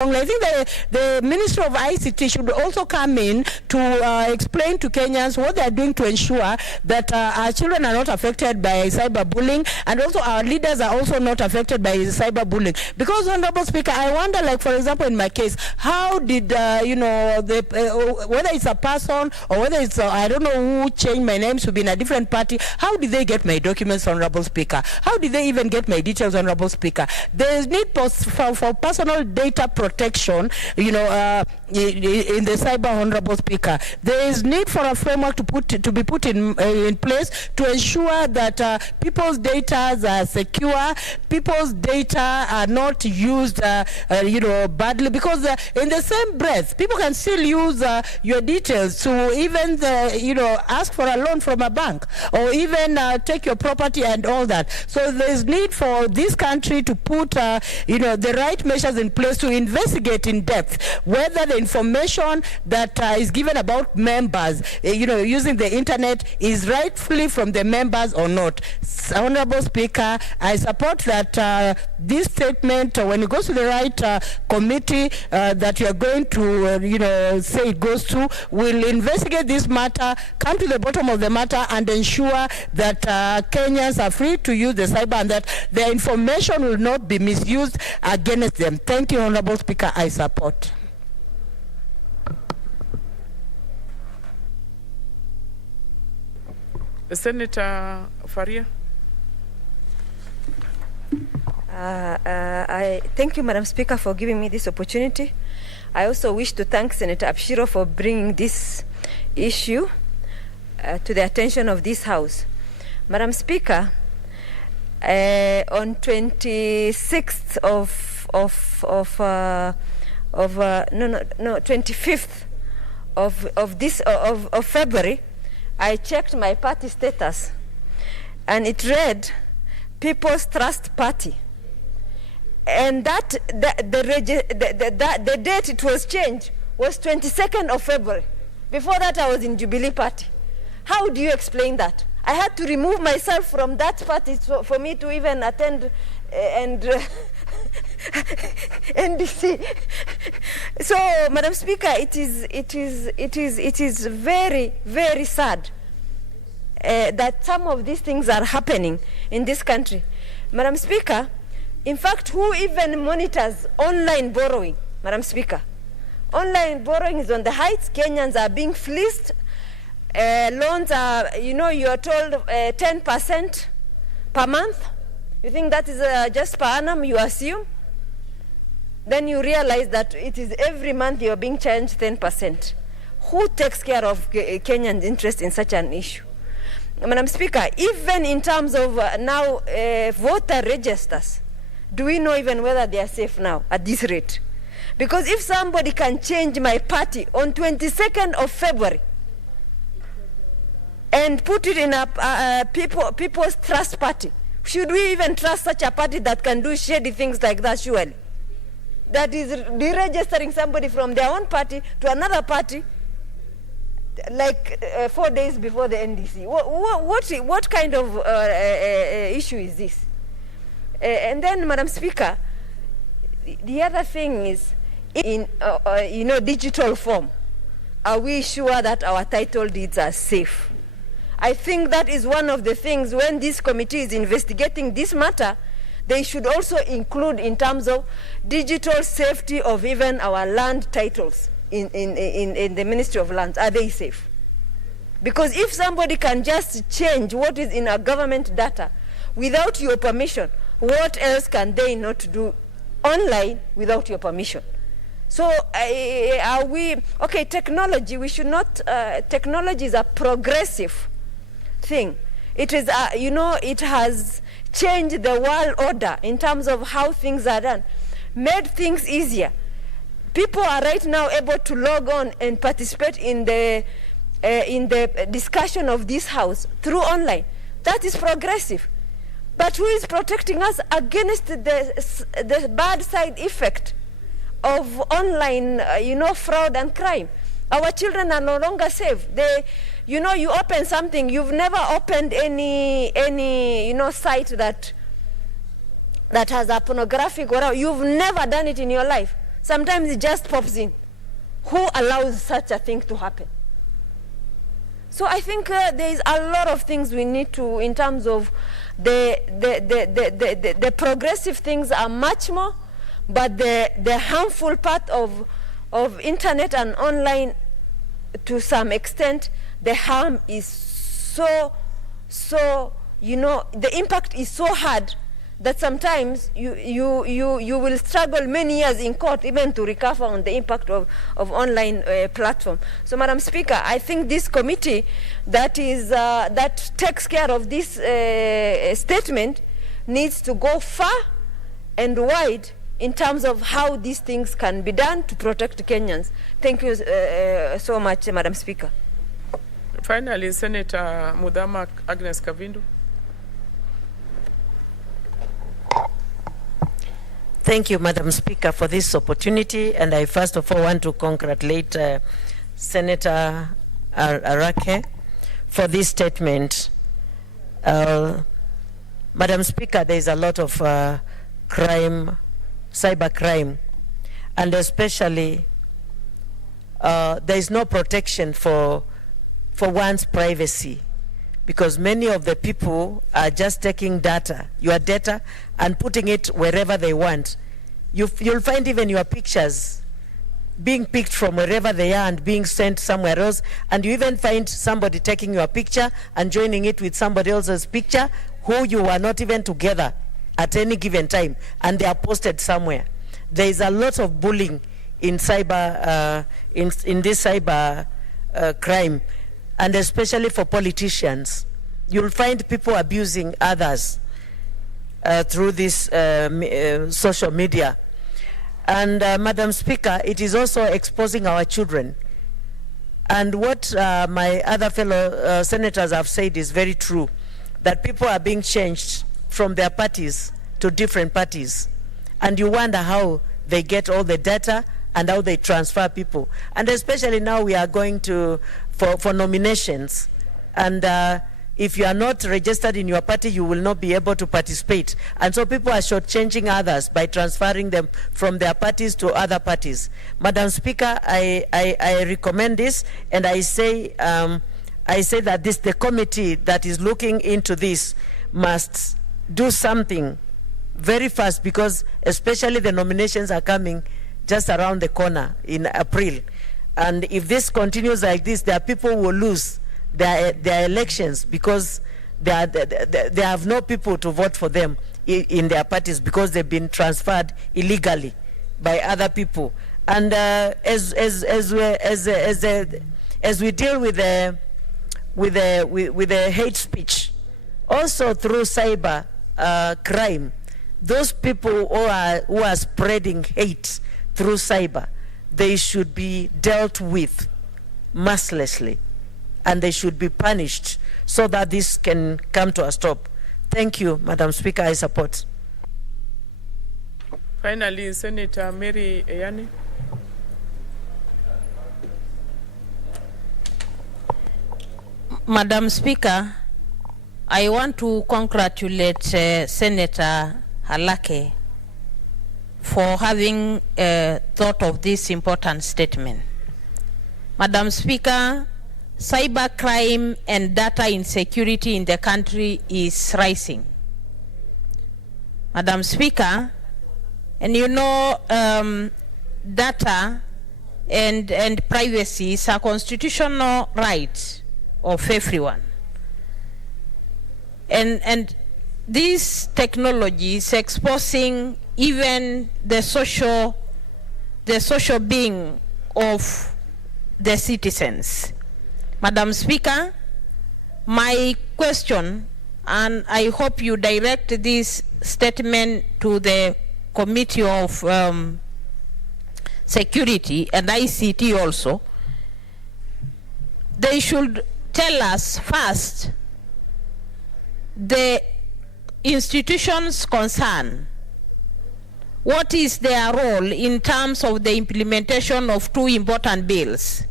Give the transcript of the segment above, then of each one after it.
I think the Minister of ICT should also come in to explain to Kenyans what they are doing to ensure that our children are not affected by cyberbullying, and also our leaders are also not affected by cyberbullying. Because, Honorable Speaker, I wonder, like, for example, in my case, how did, whether it's a person or whether it's, I don't know who changed my name to be in a different party, how did they get my documents, Honorable Speaker? How did they even get my details, Honorable Speaker? There is need for personal data protection, in the cyber, Honorable Speaker. There is need for a framework to be put in place to ensure that people's data are secure, people's data are not used, badly, because in the same breath, people can still use your details to even, ask for a loan from a bank, or even take your property and all that. So there is need for this country to put, the right measures in place to investigate in depth whether the information that is given about members, using the internet is rightfully from the members or not. Honorable Speaker, I support that this statement, when it goes to the right committee that you are going to, say it goes to, will investigate this matter, come to the bottom of the matter, and ensure that Kenyans are free to use the cyber and that their information will not be misused against them. Thank you, Honorable Speaker. I support. Senator Faria. I thank you, Madam Speaker, for giving me this opportunity. I also wish to thank Senator Abshiro for bringing this issue to the attention of this House. Madam Speaker, on 26th 25th of February, I checked my party status, and it read People's Trust Party, and the date it was changed was 22nd of February. Before that, I was in Jubilee Party. How do you explain that? I had to remove myself from that party for me to even attend NDC. So, Madam Speaker, it is very, very sad that some of these things are happening in this country. Madam Speaker, in fact, who even monitors online borrowing? Madam Speaker, online borrowing is on the heights. Kenyans are being fleeced. Loans are, you are told 10% per month. You think that is just per annum, you assume? Then you realize that it is every month you're being charged 10%. Who takes care of Kenyan interest in such an issue? Madam Speaker, even in terms of now voter registers, do we know even whether they are safe now at this rate? Because if somebody can change my party on 22nd of February and put it in a People's Trust Party, should we even trust such a party that can do shady things like that, surely? That is deregistering somebody from their own party to another party, like 4 days before the NDC. What kind of issue is this? And then, Madam Speaker, the other thing is, in digital form, are we sure that our title deeds are safe? I think that is one of the things when this committee is investigating this matter, they should also include in terms of digital safety of even our land titles in the Ministry of Lands. Are they safe? Because if somebody can just change what is in our government data without your permission, what else can they not do online without your permission? So technology, we should not, technology is a progressive thing. It is, it has changed the world order in terms of how things are done, made things easier. People are right now able to log on and participate in the discussion of this House through online. That is progressive. But who is protecting us against the bad side effect of online, fraud and crime? Our children are no longer safe. You open something, you've never opened any site that has a pornographic, whatever. You've never done it in your life. Sometimes it just pops in. Who allows such a thing to happen? So I think there is a lot of things we need to, in terms of the progressive things are much more, but the harmful part of internet and online, to some extent, the harm is so, the impact is so hard that sometimes you will struggle many years in court even to recover on the impact of online platform. So, Madam Speaker, I think this committee that takes care of this statement needs to go far and wide in terms of how these things can be done to protect Kenyans. Thank you so much, Madam Speaker. Finally, Senator Mudhama Agnes Kavindu. Thank you, Madam Speaker, for this opportunity. And I first of all want to congratulate Senator Arake for this statement. Madam Speaker, there is a lot of crime, cyber crime, and especially there is no protection for one's privacy, because many of the people are just taking your data, and putting it wherever they want. You'll find even your pictures being picked from wherever they are and being sent somewhere else, and you even find somebody taking your picture and joining it with somebody else's picture who you are not even together at any given time, and they are posted somewhere. There is a lot of bullying in cyber, in this cyber crime, and especially for politicians. You'll find people abusing others through this social media. And Madam Speaker, it is also exposing our children. And what my other fellow senators have said is very true, that people are being changed from their parties to different parties. And you wonder how they get all the data and how they transfer people. And especially now we are going for nominations. And if you are not registered in your party, you will not be able to participate. And so people are shortchanging others by transferring them from their parties to other parties. Madam Speaker, I recommend this, and I say that the committee that is looking into this must do something very fast, because especially the nominations are coming just around the corner in April. And if this continues like this, there are people who will lose their elections because they have no people to vote for them in their parties, because they've been transferred illegally by other people. And as we deal with the hate speech, also through cyber crime, those people who are spreading hate through cyber, they should be dealt with mercilessly, and they should be punished so that this can come to a stop. Thank you, Madam Speaker. I support. Finally, Senator Mary Eyani. Madam Speaker, I want to congratulate Senator Halake for having thought of this important statement. Madam Speaker, cybercrime and data insecurity in the country is rising. Madam Speaker, and you know, data and privacy is a constitutional right of everyone. And this technology is exposing even the social being of the citizens. Madam Speaker, my question, and I hope you direct this statement to the Committee of Security and ICT also, they should tell us first the institutions concerned. What is their role in terms of the implementation of two important bills?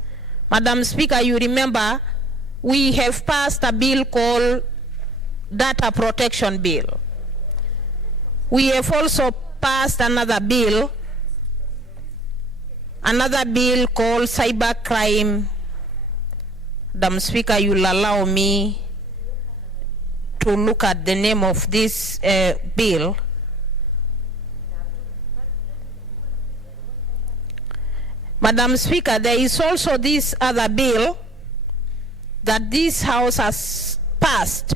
Madam Speaker, you remember we have passed a bill called Data Protection Bill. We have also passed another bill another bill called cybercrime. Madam Speaker, you'll allow me to look at the name of this bill. Madam Speaker, there is also this other bill that this House has passed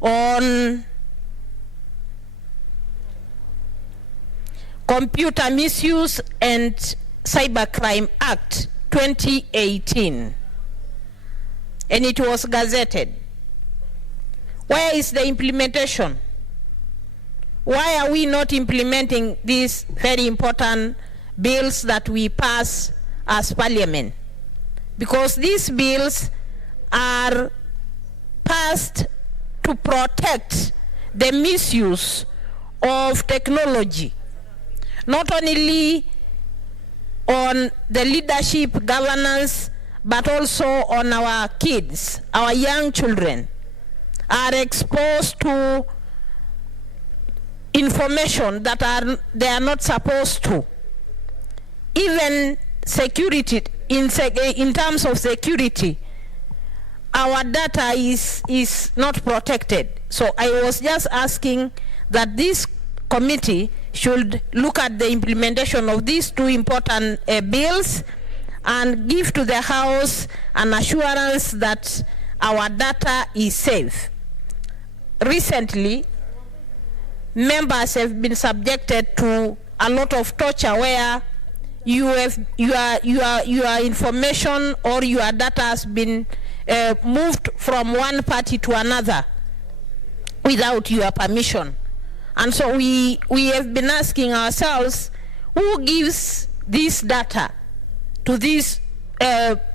on Computer Misuse and Cybercrime Act 2018, and it was gazetted. Where is the implementation? Why are we not implementing these very important bills that we pass as Parliament? Because these bills are passed to protect the misuse of technology, not only on the leadership, governance, but also on our kids. Our young children are exposed to information that they are not supposed to. Even security, in terms of security, our data is not protected. So I was just asking that this committee should look at the implementation of these two important bills and give to the House an assurance that our data is safe. Recently, members have been subjected to a lot of torture where your information or your data has been moved from one party to another without your permission. And so we have been asking ourselves, who gives this data to these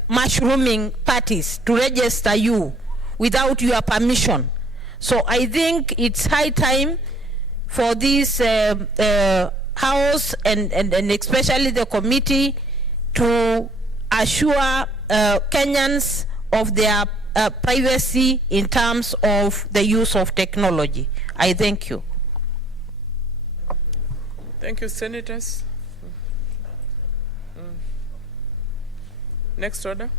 mushrooming parties to register you without your permission? So I think it's high time for this House and especially the committee to assure Kenyans of their privacy in terms of the use of technology. I thank you. Thank you, Senators. Next order.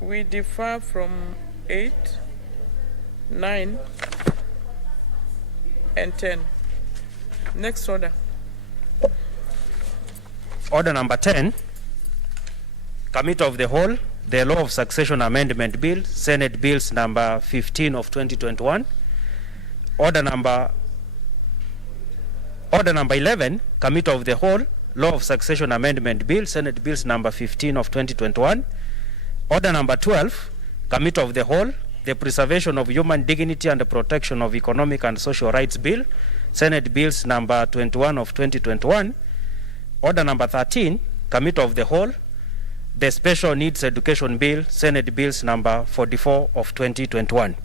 We differ from 8, 9, and 10. Next order. Order number 10, Committee of the Whole, the Law of Succession Amendment Bill, Senate Bills number 15 of 2021. Order number 11, Committee of the Whole, Law of Succession Amendment Bill, Senate Bills number 15 of 2021. Order number 12, Committee of the Whole, the Preservation of Human Dignity and the Protection of Economic and Social Rights Bill, Senate Bills number 21 of 2021. Order number 13, Committee of the Whole, the Special Needs Education Bill, Senate Bills number 44 of 2021.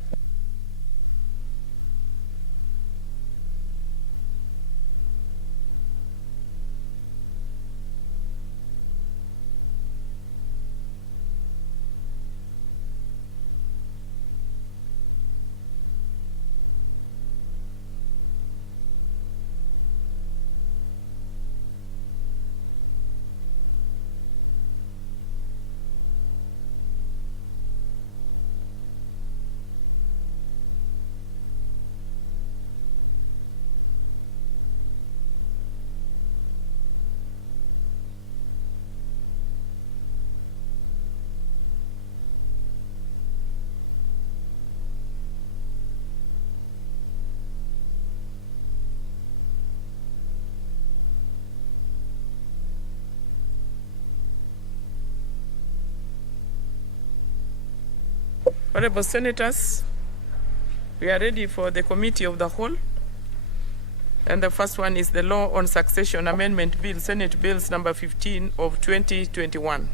Honorable Senators, we are ready for the Committee of the Whole. And the first one is the Law on Succession Amendment Bill, Senate Bills number 15 of 2021.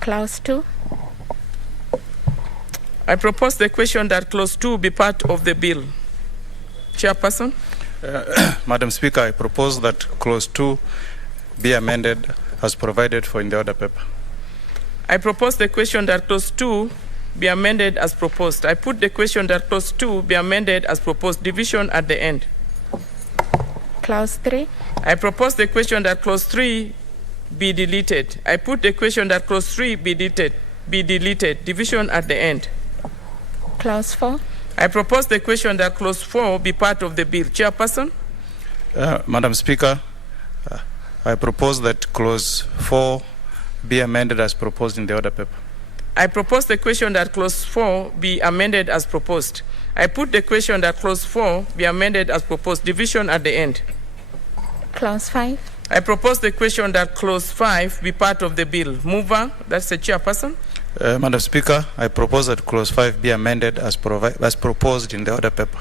Clause 2. I propose the question that Clause 2 be part of the bill. Chairperson. Madam Speaker, I propose that clause 2 be amended as provided for in the order paper. I propose the question that clause 2 be amended as proposed. I put the question that clause 2 be amended as proposed. Division at the end. Clause 3. I propose the question that clause 3 be deleted. I put the question that clause 3 be deleted. Division at the end. Clause 4. I propose the question that clause 4 be part of the bill. Chairperson. Madam Speaker, I propose that clause 4 be amended as proposed in the order paper. I propose the question that clause 4 be amended as proposed. I put the question that clause 4 be amended as proposed. Division at the end. Clause 5. I propose the question that clause 5 be part of the bill. Mover, that's the chairperson. Madam Speaker, I propose that clause 5 be amended as proposed in the order paper.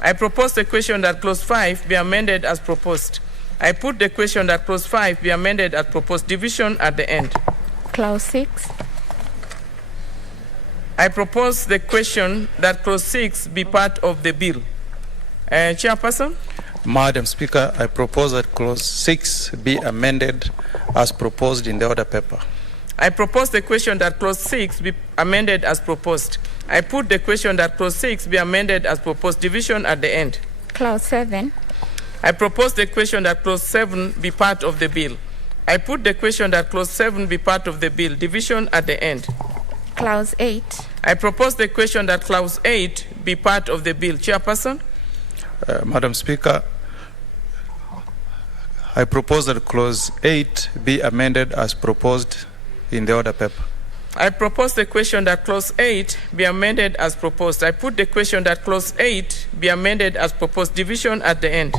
I propose the question that clause 5 be amended as proposed. I put the question that clause 5 be amended as proposed. Division at the end. Clause 6. I propose the question that clause 6 be part of the bill. Chairperson. Madam Speaker, I propose that clause 6 be amended as proposed in the order paper. I propose the question that clause 6 be amended as proposed. I put the question that clause 6 be amended as proposed. Division at the end. Clause 7. I propose the question that clause 7 be part of the bill. I put the question that clause 7 be part of the bill. Division at the end. Clause 8. I propose the question that clause 8 be part of the bill. Chairperson. Madam Speaker, I propose that clause 8 be amended as proposed in the order paper. I propose the question that clause 8 be amended as proposed. I put the question that clause 8 be amended as proposed. Division at the end.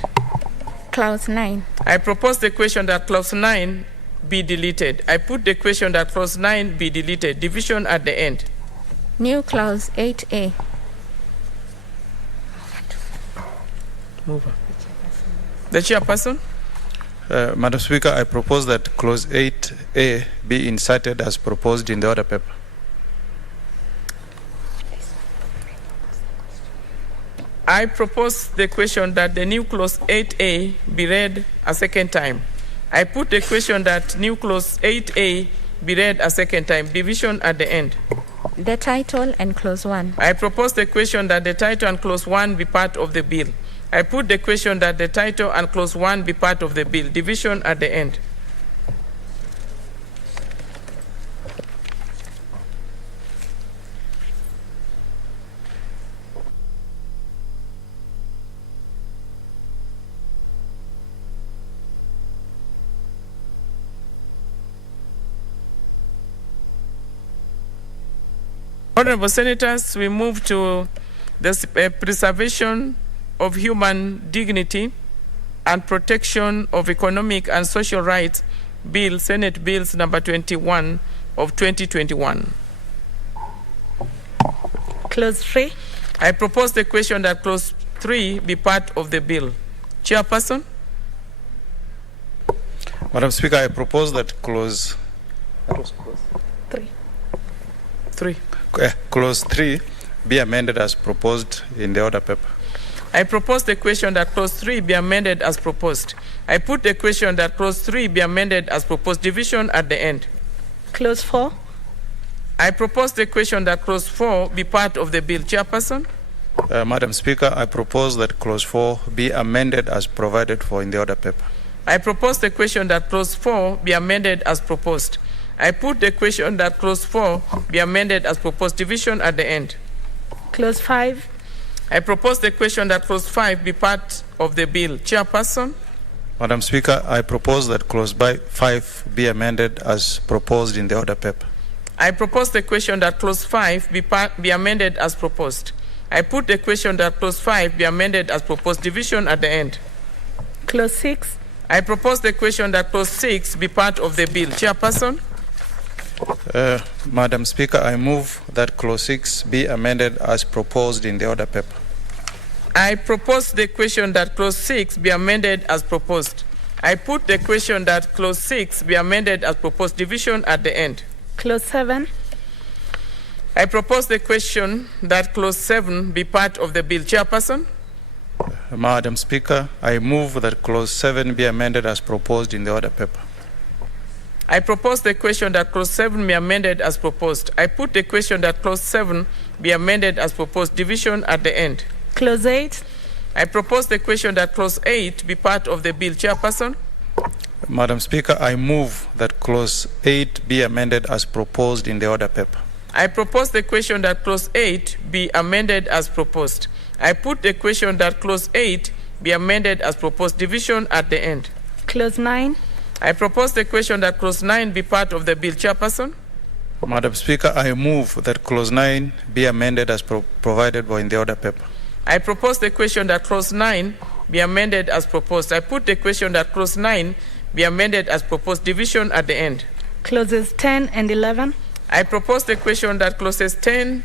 Clause 9. I propose the question that clause 9 be deleted. I put the question that clause 9 be deleted. Division at the end. New clause 8A. Mover. The chairperson. Madam Speaker, I propose that clause 8A be inserted as proposed in the order paper. I propose the question that the new clause 8A be read a second time. I put the question that new clause 8A be read a second time. Division at the end. The title and clause 1. I propose the question that the title and clause 1 be part of the bill. I put the question that the title and clause 1 be part of the bill. Division at the end. Honorable Senators, we move to the preservation of human dignity and protection of economic and social rights bill, Senate Bills number 21 of 2021. Clause 3. I propose the question that clause 3 be part of the bill. Chairperson. Madam Speaker, I propose that clause 3 be amended as proposed in the order paper. I propose the question that clause 3 be amended as proposed. I put the question that clause 3 be amended as proposed. Division at the end. Clause 4. I propose the question that clause 4 be part of the bill. Chairperson. Madam Speaker, I propose that clause 4 be amended as provided for in the order paper. I propose the question that clause 4 be amended as proposed. I put the question that clause 4 be amended as proposed. Division at the end. Clause 5. I propose the question that clause 5 be part of the bill. Chairperson. Madam Speaker, I propose that clause 5 be amended as proposed in the order paper. I propose the question that clause 5 be amended as proposed. I put the question that clause 5 be amended as proposed. Division at the end. Clause 6. I propose the question that clause 6 be part of the bill. Chairperson. Madam Speaker, I move that clause 6 be amended as proposed in the order paper. I propose the question that clause 6 be amended as proposed. I put the question that clause 6 be amended as proposed. Division at the end. Clause 7. I propose the question that clause 7 be part of the bill. Chairperson. Madam Speaker, I move that clause 7 be amended as proposed in the order paper. I propose the question that clause 7 be amended as proposed. I put the question that clause 7 be amended as proposed. Division at the end. Clause 8. I propose the question that clause 8 be part of the bill. Chairperson. Madam Speaker, I move that clause 8 be amended as proposed in the order paper. I propose the question that clause 8 be amended as proposed. I put the question that clause 8 be amended as proposed. Division at the end. Clause 9. I propose the question that clause 9 be part of the bill. Chairperson. Madam Speaker, I move that clause 9 be amended as provided for in the order paper. I propose the question that clause 9 be amended as proposed. I put the question that clause 9 be amended as proposed. Division at the end. Clauses 10 and 11. I propose the question that clauses 10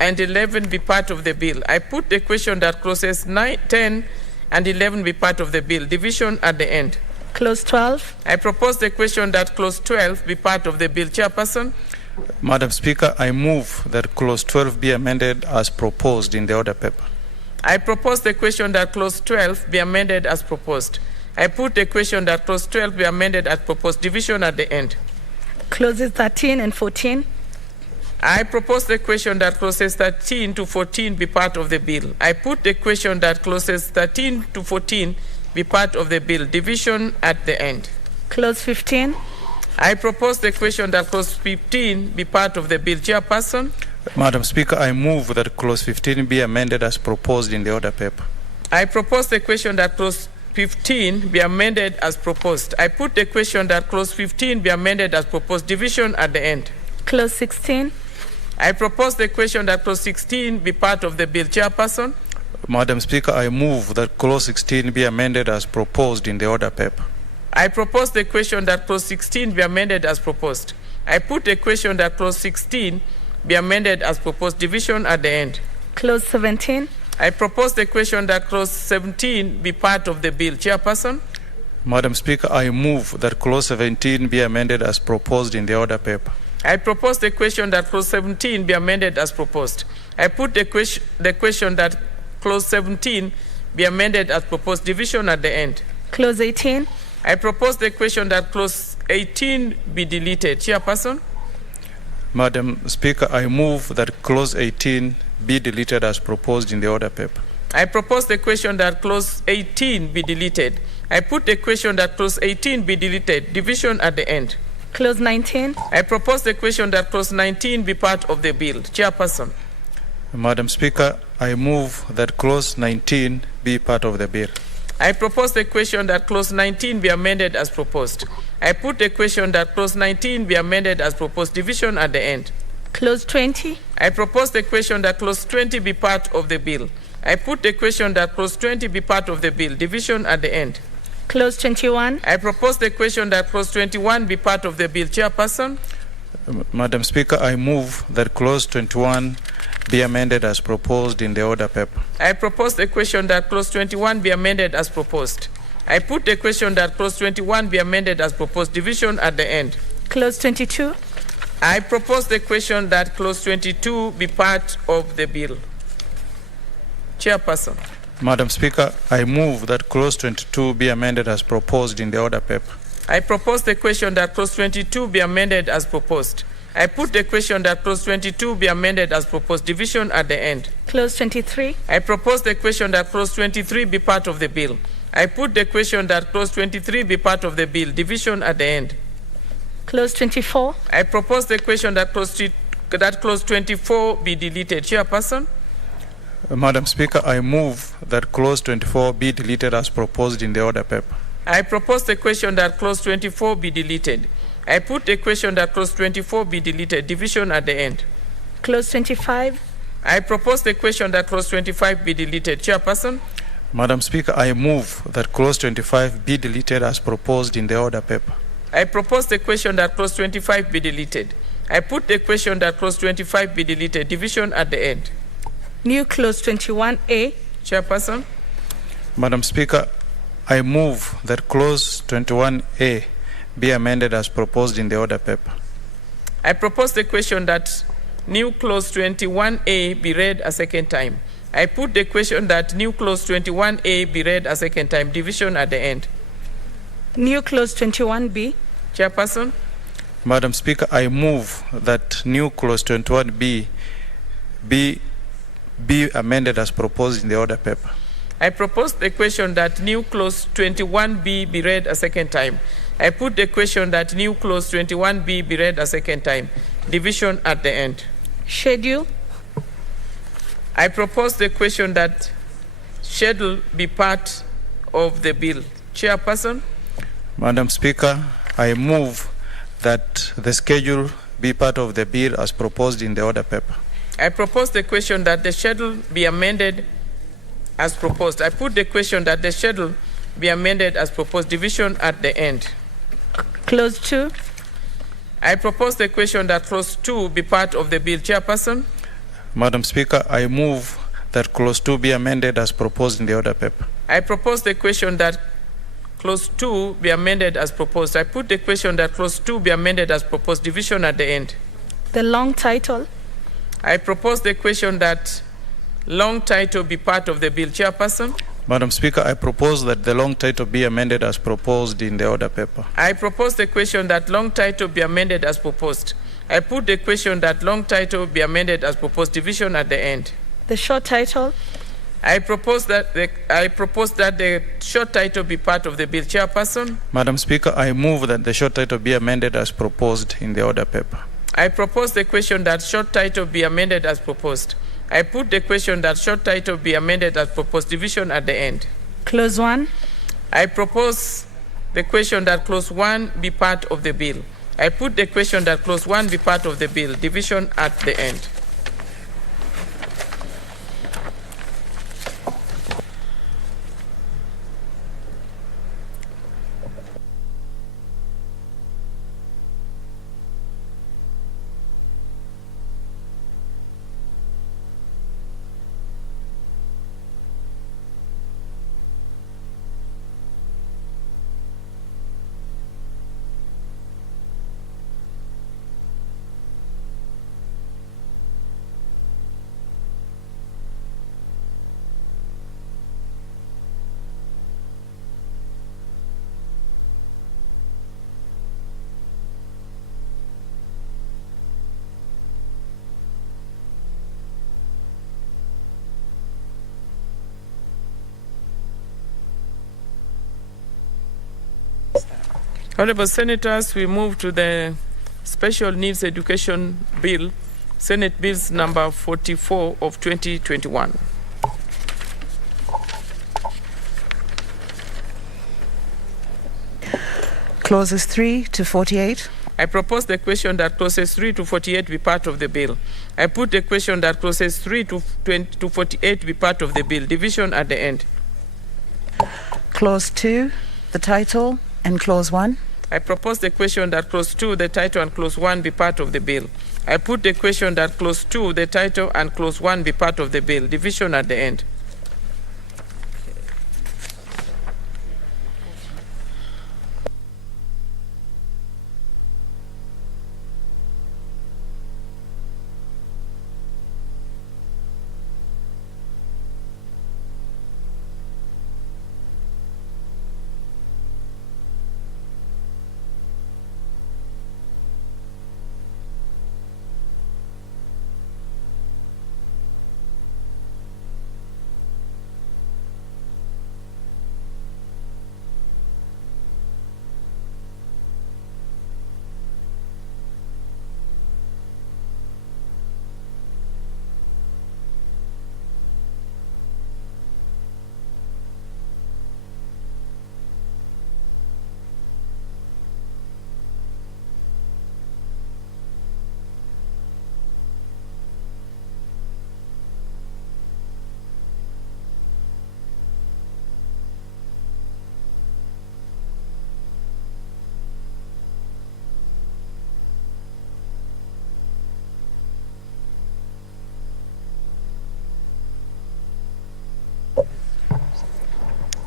and 11 be part of the bill. I put the question that clauses 10 and 11 be part of the bill. Division at the end. Clause 12. I propose the question that clause 12 be part of the bill. Chairperson. Madam Speaker, I move that clause 12 be amended as proposed in the order paper. I propose the question that clause 12 be amended as proposed. I put the question that clause 12 be amended as proposed. Division at the end. Clauses 13 and 14. I propose the question that clauses 13 to 14 be part of the bill. I put the question that clauses 13 to 14 be part of the bill. Division at the end. Clause 15. I propose the question that clause 15 be part of the bill. Chairperson. Madam Speaker, I move that clause 15 be amended as proposed in the order paper. I propose the question that clause 15 be amended as proposed. I put the question that clause 15 be amended as proposed. Division at the end. Clause 16. I propose the question that clause 16 be part of the bill. Chairperson. Madam Speaker, I move that clause 16 be amended as proposed in the order paper. I propose the question that clause 16 be amended as proposed. I put the question that clause 16 be amended as proposed. Division at the end. Clause 17. I propose the question that clause 17 be part of the bill. Chairperson. Madam Speaker, I move that clause 17 be amended as proposed in the order paper. I propose the question that clause 17 be amended as proposed. I put the question that clause 17 be amended as proposed. Division at the end. Clause 18. I propose the question that clause 18 be deleted. Chairperson. Madam Speaker, I move that clause 18 be deleted as proposed in the order paper. I propose the question that clause 18 be deleted. I put the question that clause 18 be deleted. Division at the end. Clause 19. I propose the question that clause 19 be part of the bill. Chairperson. Madam Speaker, I move that clause 19 be part of the bill. I propose the question that clause 19 be amended as proposed. I put the question that clause 19 be amended as proposed. Division at the end. Clause 20. I propose the question that clause 20 be part of the bill. I put the question that clause 20 be part of the bill. Division at the end. Clause 21. I propose the question that clause 21 be part of the bill. Chairperson. Madam Speaker, I move that clause 21 be amended as proposed in the order paper. I propose the question that clause 21 be amended as proposed. I put the question that clause 21 be amended as proposed. Division at the end. Clause 22. I propose the question that clause 22 be part of the bill. Chairperson. Madam Speaker, I move that clause 22 be amended as proposed in the order paper. I propose the question that clause 22 be amended as proposed. I put the question that clause 22 be amended as proposed. Division at the end. Clause 23. I propose the question that clause 23 be part of the bill. I put the question that clause 23 be part of the bill. Division at the end. Clause 24. I propose the question that clause 24 be deleted. Chairperson. Madam Speaker, I move that clause 24 be deleted as proposed in the order paper. I propose the question that clause 24 be deleted. I put the question that clause 24 be deleted. Division at the end. Clause 25. I propose the question that clause 25 be deleted. Chairperson. Madam Speaker, I move that clause 25 be deleted as proposed in the order paper. I propose the question that clause 25 be deleted. I put the question that clause 25 be deleted. Division at the end. New clause 21A. Chairperson. Madam Speaker, I move that clause 21A be amended as proposed in the order paper. I propose the question that new clause 21A be read a second time. I put the question that new clause 21A be read a second time, division at the end. New clause 21B. Chairperson, Madam Speaker, I move that new clause 21B be amended as proposed in the order paper. I propose the question that new clause 21B be read a second time. I put the question that new clause 21B be read a second time, division at the end. Schedule. I propose the question that schedule be part of the bill. Chairperson, Madam Speaker, I move that the schedule be part of the bill as proposed in the order paper. I propose the question that the schedule be amended as proposed. I put the question that the schedule be amended as proposed, division at the end. Clause 2. I propose the question that clause 2 be part of the bill. Chairperson, Madam Speaker, I move that clause 2 be amended as proposed in the order paper. I propose the question that clause 2 be amended as proposed. I put the question that clause 2 be amended as proposed, division at the end. The long title. I propose the question that long title be part of the bill. Chairperson, Madam Speaker, I propose that the long title be amended as proposed in the order paper. I propose the question that long title be amended as proposed. I put the question that long title be amended as proposed, division at the end. The short title. I propose that the short title be part of the bill. Chairperson, Madam Speaker, I move that the short title be amended as proposed in the order paper. I propose the question that short title be amended as proposed. I put the question that short title be amended as proposed, division at the end. Clause 1. I propose the question that clause 1 be part of the bill. I put the question that clause 1 be part of the bill, division at the end. Honorable Senators, we move to the Special Needs Education Bill, Senate Bills number 44 of 2021. Clauses 3 to 48. I propose the question that clauses 3 to 48 be part of the bill. I put the question that clauses 3 to 48 be part of the bill. Division at the end. Clause 2, the title, and Clause 1. I propose the question that clause 2, the title, and clause 1 be part of the bill. I put the question that clause 2, the title, and clause 1 be part of the bill. Division at the end.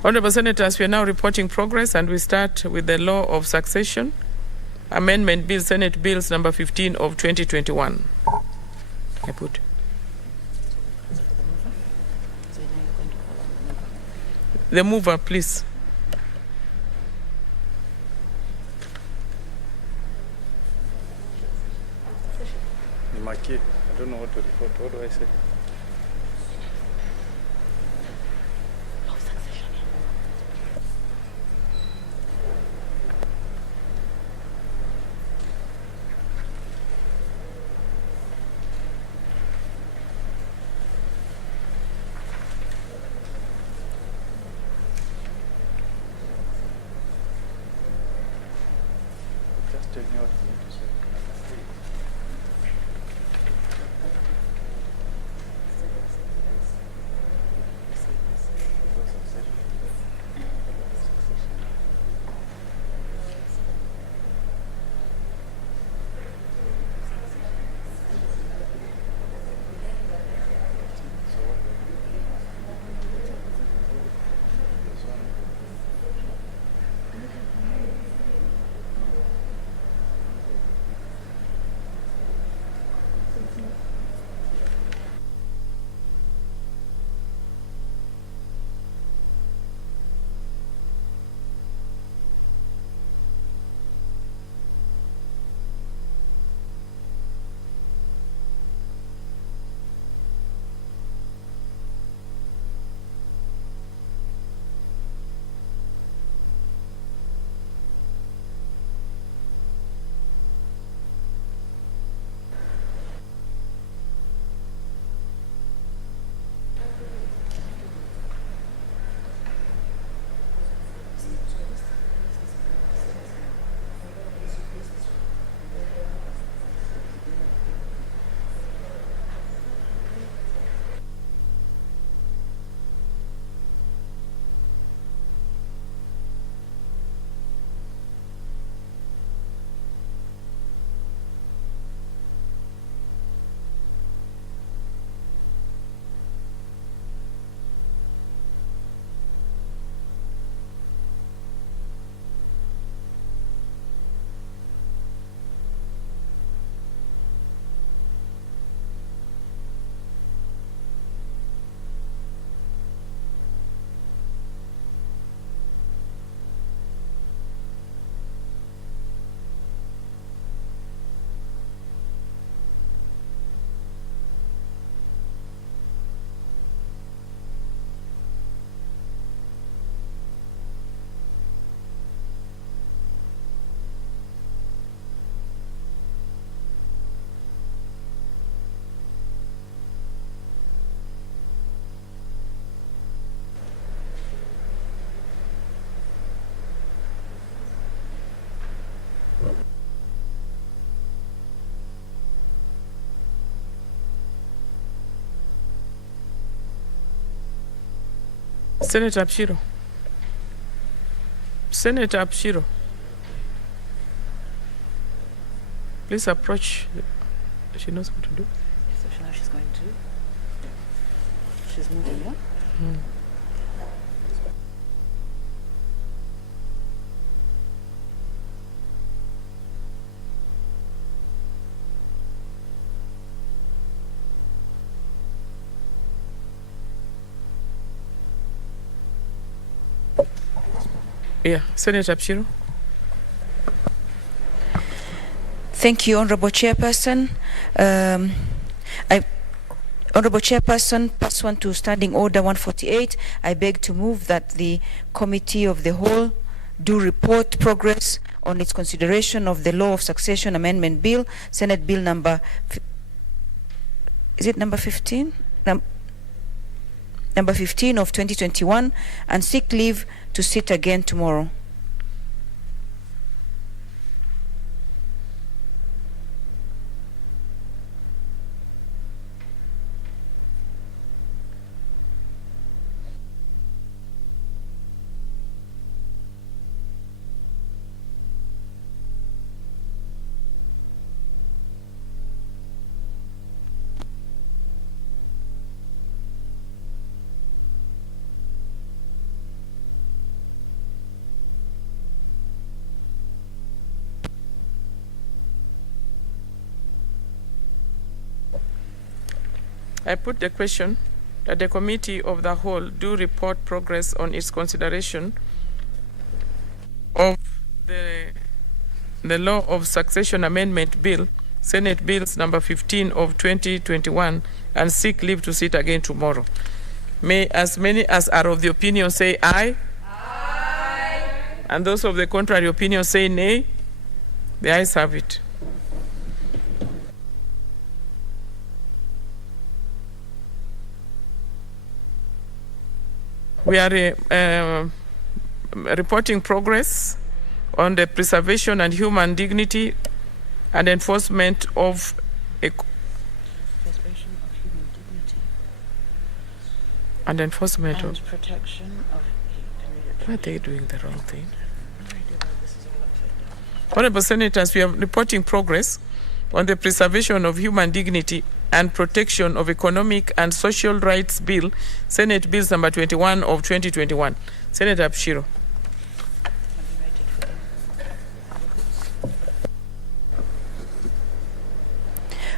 Honorable Senators, we are now reporting progress, and we start with the law of succession, Amendment Bill, Senate Bills number 15 of 2021. I put. The mover, please. Nimaki. I don't know what to report. What do I say? Just tell me what you need to say. Senator Apshiro. Senator Apshiro. Please approach. She knows what to do. So now she's going to. She's moving, yeah? Yeah, Senator Apshiro. Thank you, Honorable Chairperson. Honorable Chairperson, pursuant to Standing Order 148, I beg to move that the Committee of the Whole do report progress on its consideration of the Law of Succession Amendment Bill, Senate Bill number, is it number 15? Number 15 of 2021, and seek leave to sit again tomorrow. I put the question that the Committee of the Whole do report progress on its consideration of the Law of Succession Amendment Bill, Senate Bills number 15 of 2021, and seek leave to sit again tomorrow. May as many as are of the opinion say aye. Aye. And those of the contrary opinion say nay. The ayes have it. We are reporting progress on the preservation and human dignity and enforcement of protection of. Are they doing the wrong thing? Honorable Senators, we are reporting progress on the preservation of human dignity and protection of economic and social rights bill, Senate Bills number 21 of 2021. Senator Abshiro.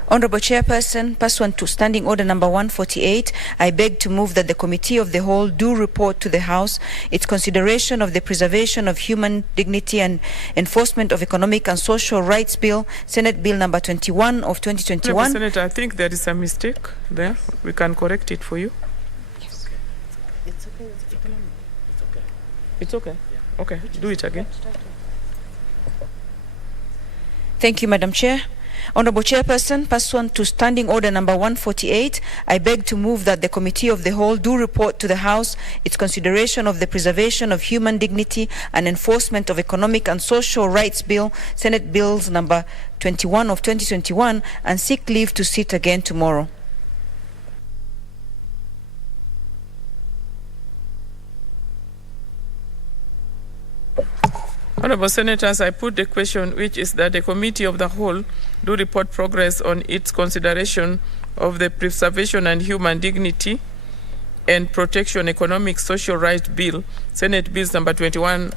Honorable Chairperson, pursuant to Standing Order number 148, I beg to move that the Committee of the Whole do report to the House its consideration of the preservation of human dignity and enforcement of economic and social rights bill, Senate Bill number 21 of 2021. Senator, I think there is a mistake there. We can correct it for you. Yes. It's okay. It's okay. Okay, do it again. Thank you, Madam Chair. Honorable Chairperson, pursuant to Standing Order number 148, I beg to move that the Committee of the Whole do report to the House its consideration of the preservation of human dignity and enforcement of economic and social rights bill, Senate Bills number 21 of 2021, and seek leave to sit again tomorrow. Honorable Senators, I put the question, which is that the Committee of the Whole do report progress on its consideration of the preservation and human dignity and protection economic social rights bill, Senate Bills number 21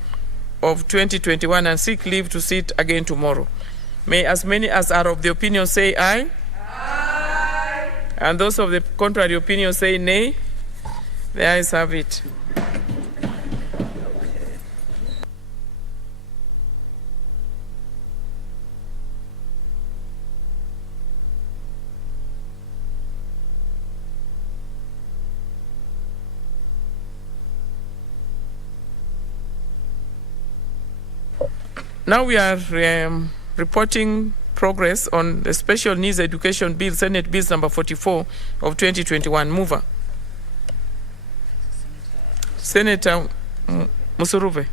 of 2021, and seek leave to sit again tomorrow. May as many as are of the opinion say aye. Aye. And those of the contrary opinion say nay. The ayes have it. Now we are reporting progress on the Special Needs Education Bill, Senate Bills number 44 of 2021. Mover. Senator Musuruve.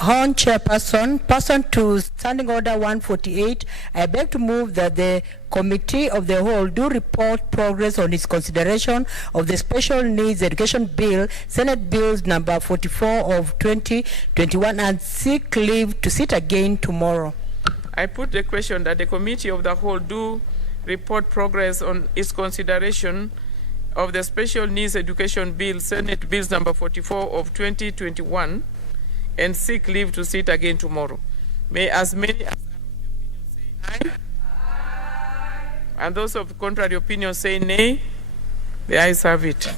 Horn Chairperson, pursuant to Standing Order 148, I beg to move that the Committee of the Whole do report progress on its consideration of the Special Needs Education Bill, Senate Bills number 44 of 2021, and seek leave to sit again tomorrow. I put the question that the Committee of the Whole do report progress on its consideration of the Special Needs Education Bill, Senate Bills number 44 of 2021, and seek leave to sit again tomorrow. May as many as are of the opinion say aye. Aye. And those of the contrary opinion say nay. The ayes have it.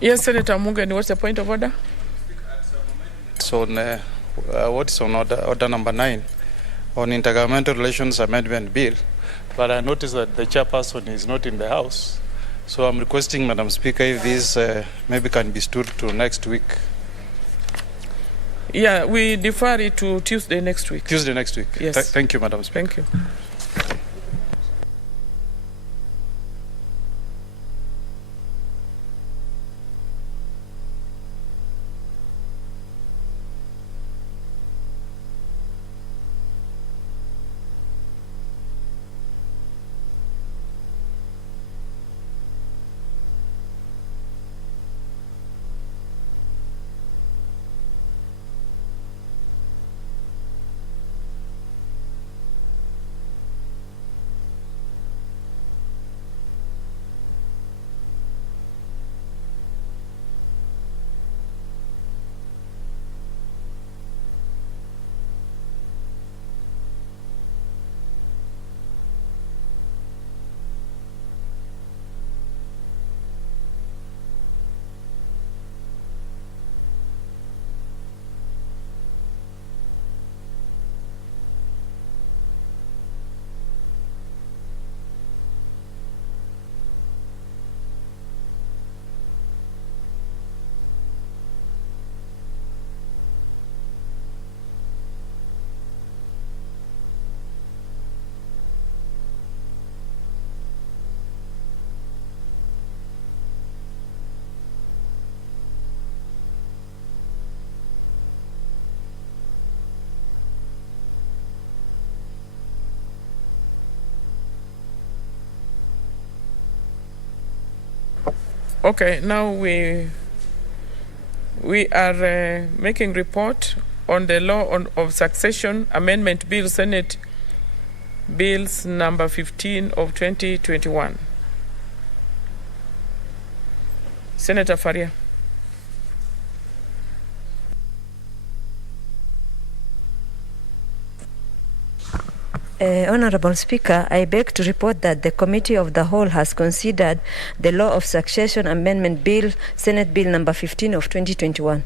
Yes, Senator Mungeni, what's the point of order? So, what is on order number 9 on Intergovernmental Relations Amendment Bill, but I noticed that the chairperson is not in the House. So I'm requesting, Madam Speaker, if this maybe can be stood to next week. Yeah, we defer it to Tuesday next week. Tuesday next week. Yes. Thank you, Madam Speaker. Thank you. Okay, now we are making report on the law of succession amendment bill, Senate bills number 15 of 2021. Senator Faria. Honorable Speaker, I beg to report that the Committee of the Whole has considered the Law of Succession Amendment Bill, Senate Bill number 15 of 2021,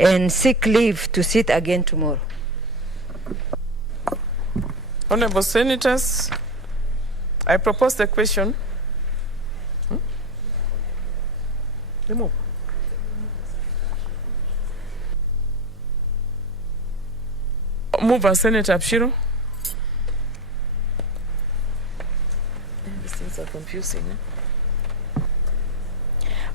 and seek leave to sit again tomorrow. Honorable Senators, I propose the question. Remove. Mover, Senator Abshiro. These things are confusing.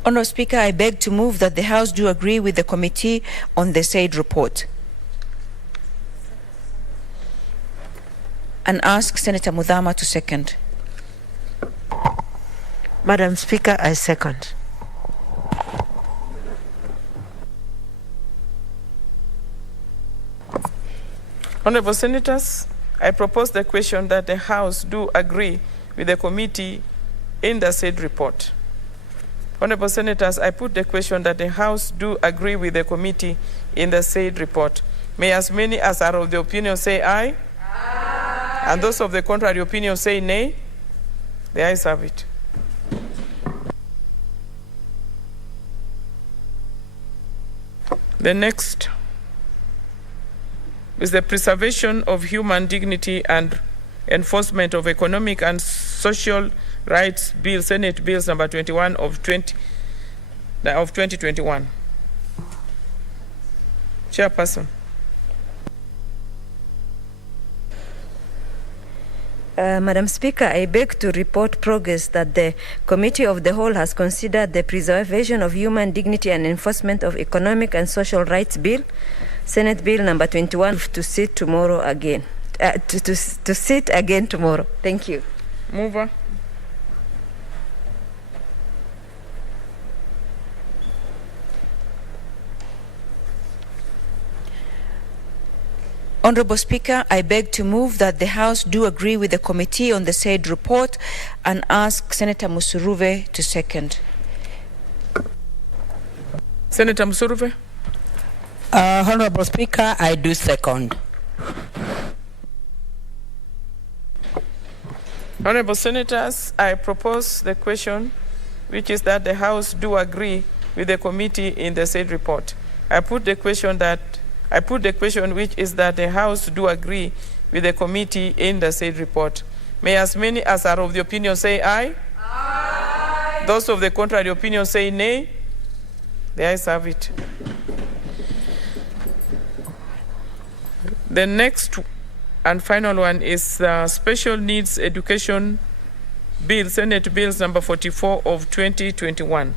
Honourable Speaker, I beg to move that the House do agree with the committee on the said report and ask Senator Mudhama to second. Madam Speaker, I second. Honorable Senators, I propose the question that the House do agree with the committee in the said report. Honorable Senators, I put the question that the House do agree with the committee in the said report. May as many as are of the opinion say aye. Aye. And those of the contrary opinion say nay. The ayes have it. The next is the preservation of human dignity and enforcement of economic and social rights bill, Senate bills number 21 of 2021. Chairperson. Madam Speaker, I beg to report progress that the Committee of the Whole has considered the preservation of human dignity and enforcement of economic and social rights bill, Senate bill number 21, to sit tomorrow again. To sit again tomorrow. Thank you. Mover. Honourable Speaker, I beg to move that the House do agree with the committee on the said report and ask Senator Musuruve to second. Senator Musuruve. Honorable Speaker, I do second. Honorable Senators, I propose the question, which is that the House do agree with the committee in the said report. I put the question which is that the House do agree with the committee in the said report. May as many as are of the opinion say aye. Aye. Those of the contrary opinion say nay. The ayes have it. The next and final one is Special Needs Education Bill, Senate Bills number 44 of 2021.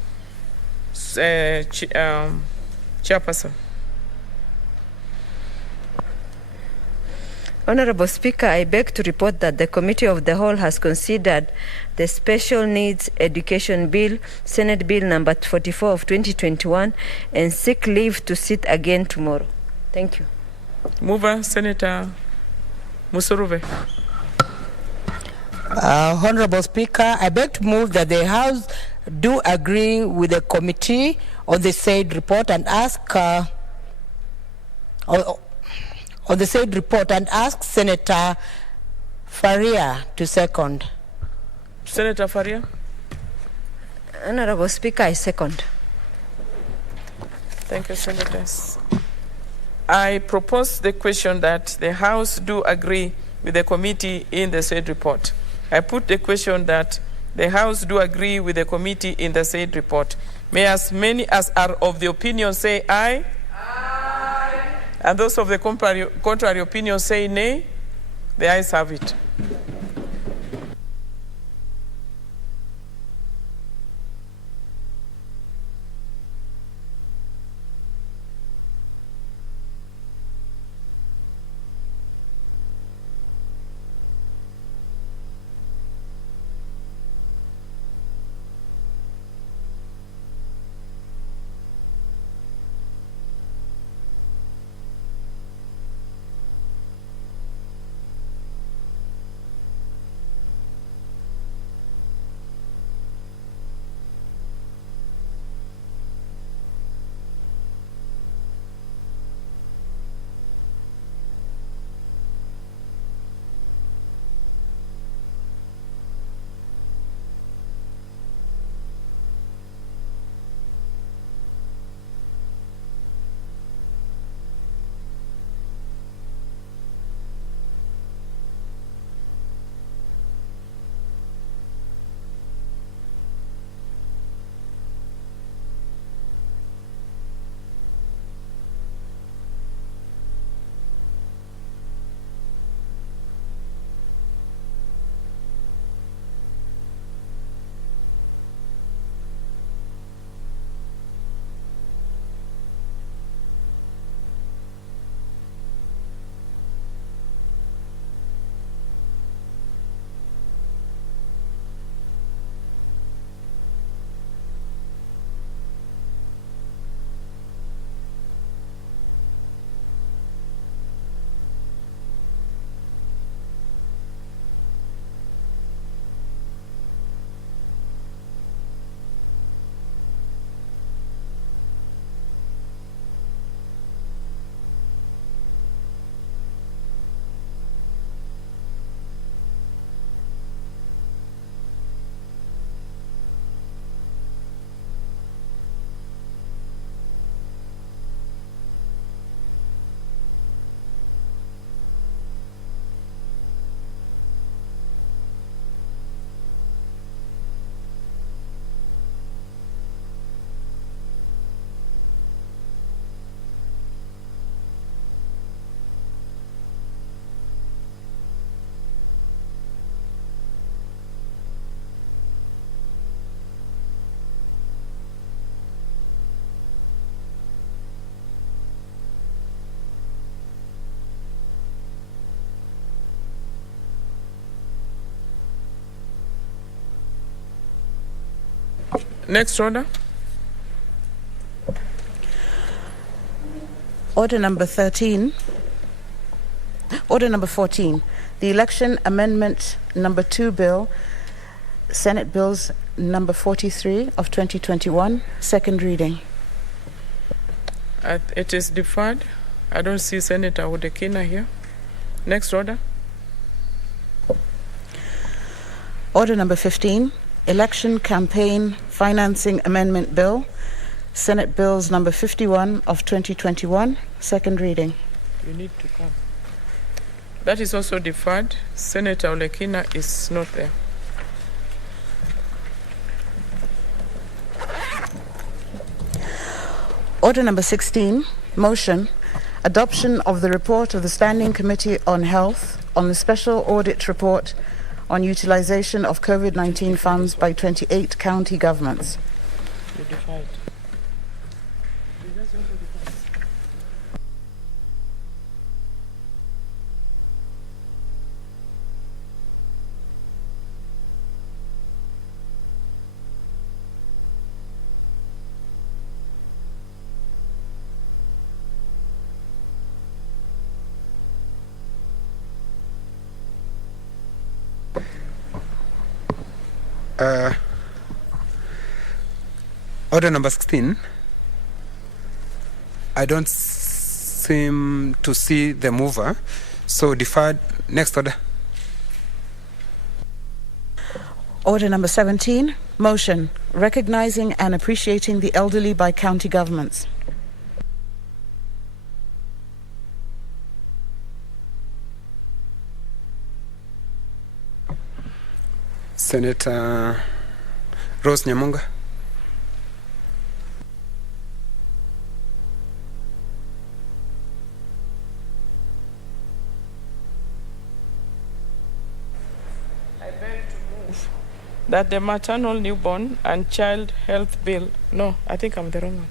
Chairperson. Honorable Speaker, I beg to report that the Committee of the Whole has considered the Special Needs Education Bill, Senate Bill number 44 of 2021, and seek leave to sit again tomorrow. Thank you. Mover, Senator Musuruve. Honorable Speaker, I beg to move that the House do agree with the committee on the said report and ask Senator Faria to second. Senator Faria. Honorable Speaker, I second. Thank you, Senators. I propose the question that the House do agree with the committee in the said report. I put the question that the House do agree with the committee in the said report. May as many as are of the opinion say aye. Aye. And those of the contrary opinion say nay. The ayes have it. Next order. Order number 13. Order number 14. The Election Amendment number 2 bill, Senate Bills number 43 of 2021, second reading. It is deferred. I don't see Senator Odekina here. Next order. Order number 15. Election Campaign Financing Amendment Bill, Senate Bills number 51 of 2021, second reading. You need to come. That is also deferred. Senator Olekina is not there. Order number 16, motion, adoption of the report of the Standing Committee on Health on the special audit report on utilization of COVID-19 funds by 28 county governments. You deferred. Order number 16. I don't seem to see the mover, so deferred. Next order. Order number 17, motion, recognizing and appreciating the elderly by county governments. Senator Rose Nyamunga. I beg to move that the maternal, newborn, and child health bill. No, I think I'm the wrong one.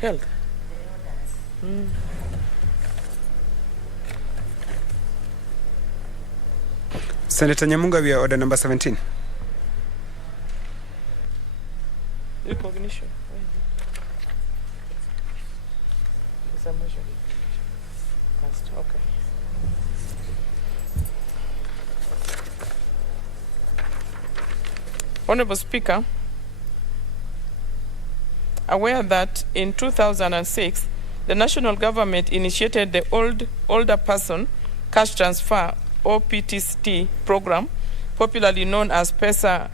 Health. Senator Nyamunga, we are order number 17. Recognition. It's a motion. Okay. Honorable Speaker, aware that in 2006, the national government initiated the Older Person Cash Transfer OPTST program, popularly known as Pesa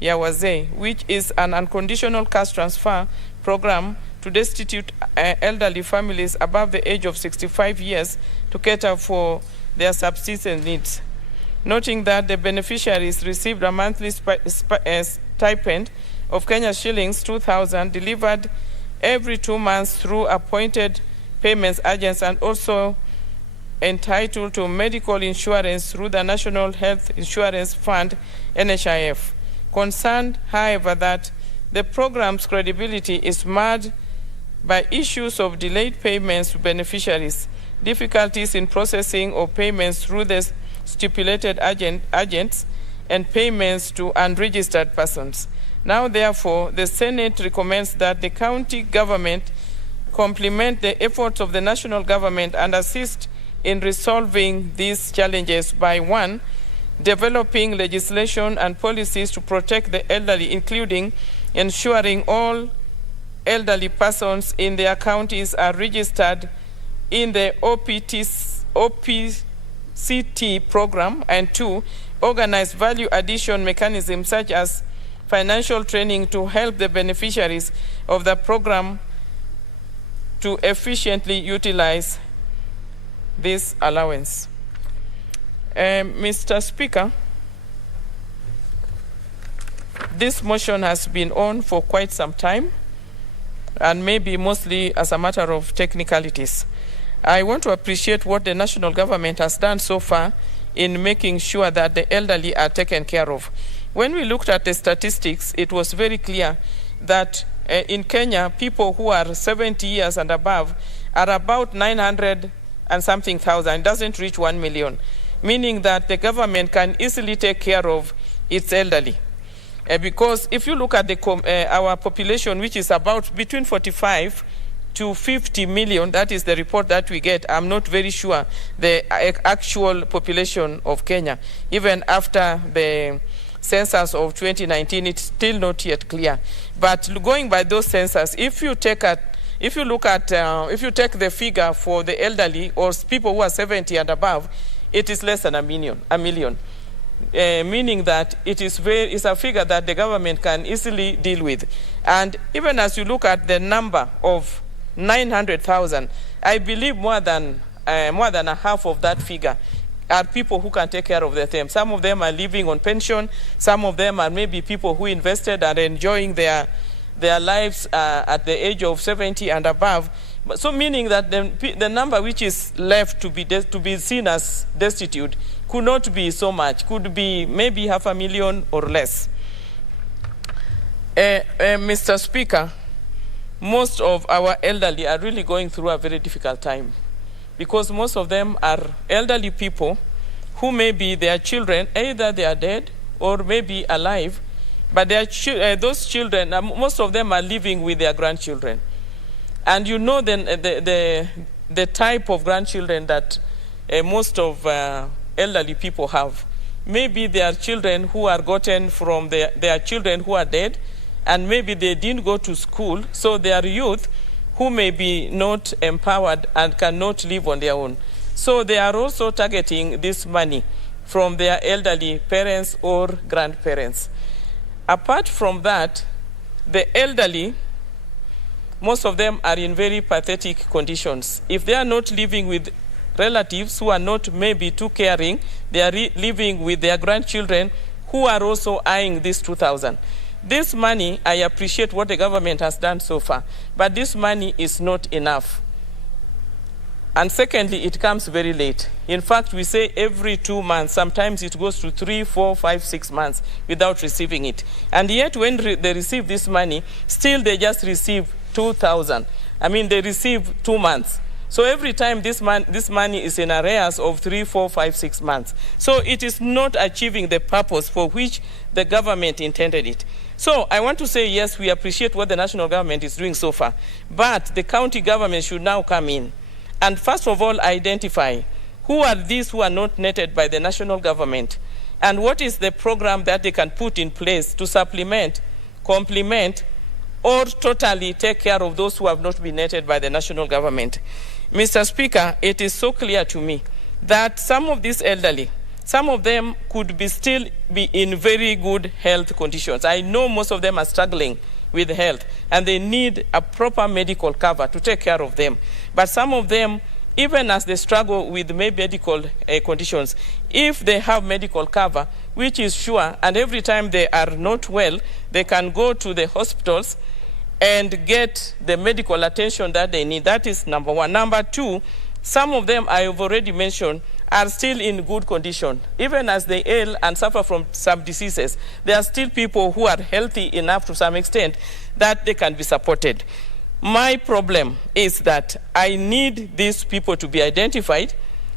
ya Wazee, which is an unconditional cash transfer program to destitute elderly families above the age of 65 years to cater for their subsistence needs. Noting that the beneficiaries received a monthly stipend of Kenya shillings 2,000 delivered every 2 months through appointed payments agents, and also entitled to medical insurance through the National Health Insurance Fund, NHIF. Concerned, however, that the program's credibility is marred by issues of delayed payments to beneficiaries, difficulties in processing of payments through the stipulated agents, and payments to unregistered persons. Now, therefore, the Senate recommends that the county government complement the efforts of the national government and assist in resolving these challenges by 1, developing legislation and policies to protect the elderly, including ensuring all elderly persons in their counties are registered in the OPCT program, and 2, organize value addition mechanisms such as financial training to help the beneficiaries of the program to efficiently utilize this allowance. Mr. Speaker, this motion has been on for quite some time, and maybe mostly as a matter of technicalities. I want to appreciate what the national government has done so far in making sure that the elderly are taken care of. When we looked at the statistics, it was very clear that in Kenya, people who are 70 years and above are about 900 and something thousand. It doesn't reach 1 million, meaning that the government can easily take care of its elderly. Because if you look at our population, which is about between 45 to 50 million, that is the report that we get. I'm not very sure the actual population of Kenya. Even after the census of 2019, it's still not yet clear. But going by those census, if you take the figure for the elderly or people who are 70 and above, it is less than a million. Meaning that it's a figure that the government can easily deal with. And even as you look at the number of 900,000, I believe more than a half of that figure are people who can take care of them. Some of them are living on pension. Some of them are maybe people who invested and enjoying their lives at the age of 70 and above. So meaning that the number which is left to be seen as destitute could not be so much, could be maybe 500,000 or less. Mr. Speaker, most of our elderly are really going through a very difficult time because most of them are elderly people who maybe their children, either they are dead or maybe alive, but those children, most of them are living with their grandchildren. And you know the type of grandchildren that most of elderly people have. Maybe they are children who are gotten from their children who are dead, and maybe they didn't go to school, so they are youth who may be not empowered and cannot live on their own. So they are also targeting this money from their elderly parents or grandparents. Apart from that, the elderly, most of them are in very pathetic conditions. If they are not living with relatives who are not maybe too caring, they are living with their grandchildren who are also eyeing this 2,000. This money, I appreciate what the government has done so far, but this money is not enough. And secondly, it comes very late. In fact, we say every 2 months, sometimes it goes to 3, 4, 5, 6 months without receiving it. And yet when they receive this money, still they just receive 2,000. I mean, they receive 2 months. So every time this money is in arrears of 3, 4, 5, 6 months. So it is not achieving the purpose for which the government intended it. So I want to say, yes, we appreciate what the national government is doing so far, but the county government should now come in and first of all identify who are these who are not netted by the national government, and what is the program that they can put in place to supplement, complement, or totally take care of those who have not been netted by the national government. Mr. Speaker, it is so clear to me that some of these elderly, some of them could still be in very good health conditions. I know most of them are struggling with health, and they need a proper medical cover to take care of them. But some of them, even as they struggle with medical conditions, if they have medical cover, which is sure, and every time they are not well, they can go to the hospitals and get the medical attention that they need. That is number one. Number two, some of them I have already mentioned are still in good condition. Even as they ail and suffer from some diseases, there are still people who are healthy enough to some extent that they can be supported. My problem is that I need these people to be identified,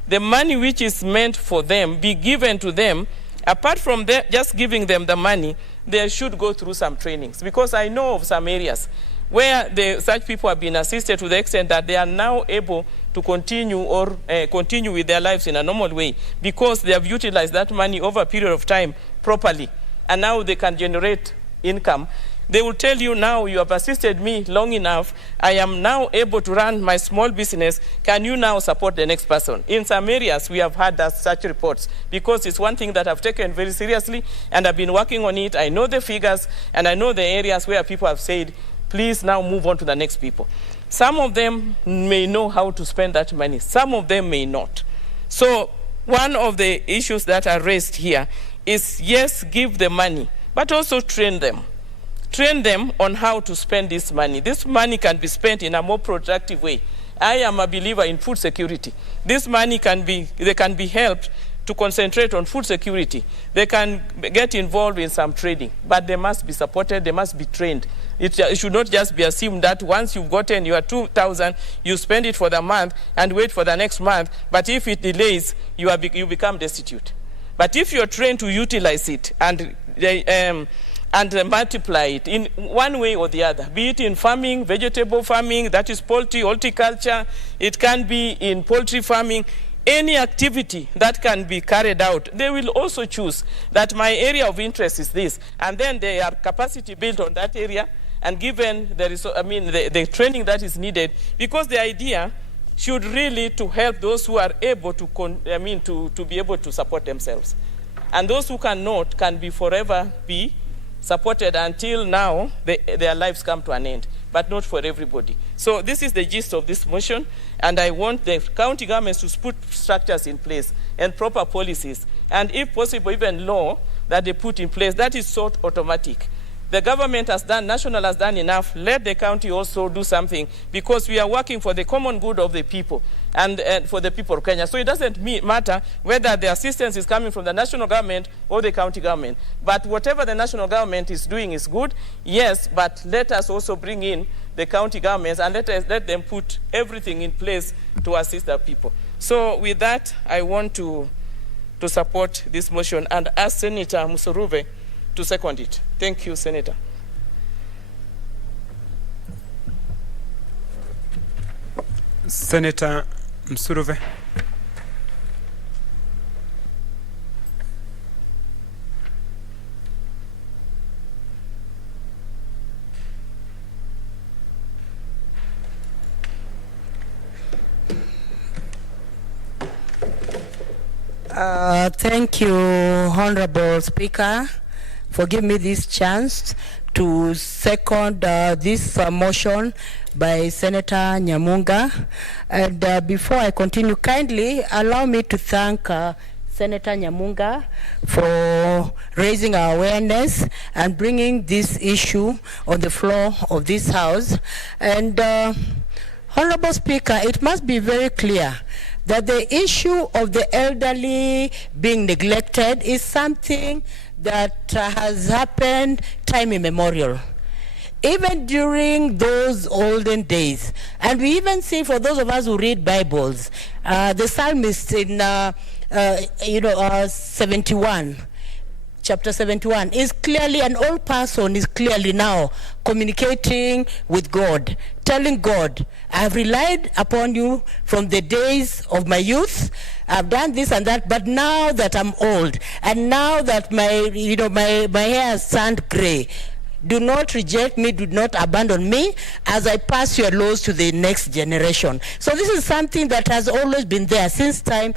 the money which is meant for them be given to them. Apart from just giving them the money, they should go through some trainings, because I know of some areas where such people have been assisted to the extent that they are now able to continue with their lives in a normal way, because they have utilized that money over a period of time properly, and now they can generate income. They will tell you, now you have assisted me long enough, I am now able to run my small business, can you now support the next person? In some areas we have had such reports, because it's one thing that I've taken very seriously and I've been working on it. I know the figures and I know the areas where people have said, please now move on to the next people. Some of them may know how to spend that money, some of them may not. So one of the issues that are raised here is, yes, give the money, but also train them. Train them on how to spend this money. This money can be spent in a more productive way. I am a believer in food security. This money they can be helped to concentrate on food security. They can get involved in some trading, but they must be supported, they must be trained. It should not just be assumed that once you've gotten your 2,000, you spend it for the month and wait for the next month, but if it delays, you become destitute. But if you're trained to utilize it and multiply it in one way or the other, be it in farming, vegetable farming, that is poultry, horticulture, it can be in poultry farming, any activity that can be carried out, they will also choose that my area of interest is this, and then they are capacity built on that area and given the training that is needed, because the idea should really to help those who are able to be able to support themselves, and those who cannot can be forever be supported until now their lives come to an end, but not for everybody. So this is the gist of this motion, and I want the county governments to put structures in place and proper policies, and if possible even law that they put in place that is sort automatic. The government has done, national has done enough, let the county also do something, because we are working for the common good of the people and for the people of Kenya. So it doesn't matter whether the assistance is coming from the national government or the county government. But whatever the national government is doing is good, yes, but let us also bring in the county governments and let them put everything in place to assist the people. So with that, I want to support this motion and ask Senator Musuruve to second it. Thank you, Senator. Senator Musuruve. Thank you, Honorable Speaker, for giving me this chance to second this motion by Senator Nyamunga. And before I continue, kindly allow me to thank Senator Nyamunga for raising our awareness and bringing this issue on the floor of this House. And Honorable Speaker, it must be very clear that the issue of the elderly being neglected is something that has happened time immemorial, even during those olden days. And we even see, for those of us who read Bibles, the psalmist in 71, chapter 71, is clearly, an old person is clearly now communicating with God, telling God, I have relied upon you from the days of my youth. I've done this and that, but now that I'm old, and now that my hair has turned gray, do not reject me, do not abandon me as I pass your laws to the next generation. So this is something that has always been there since time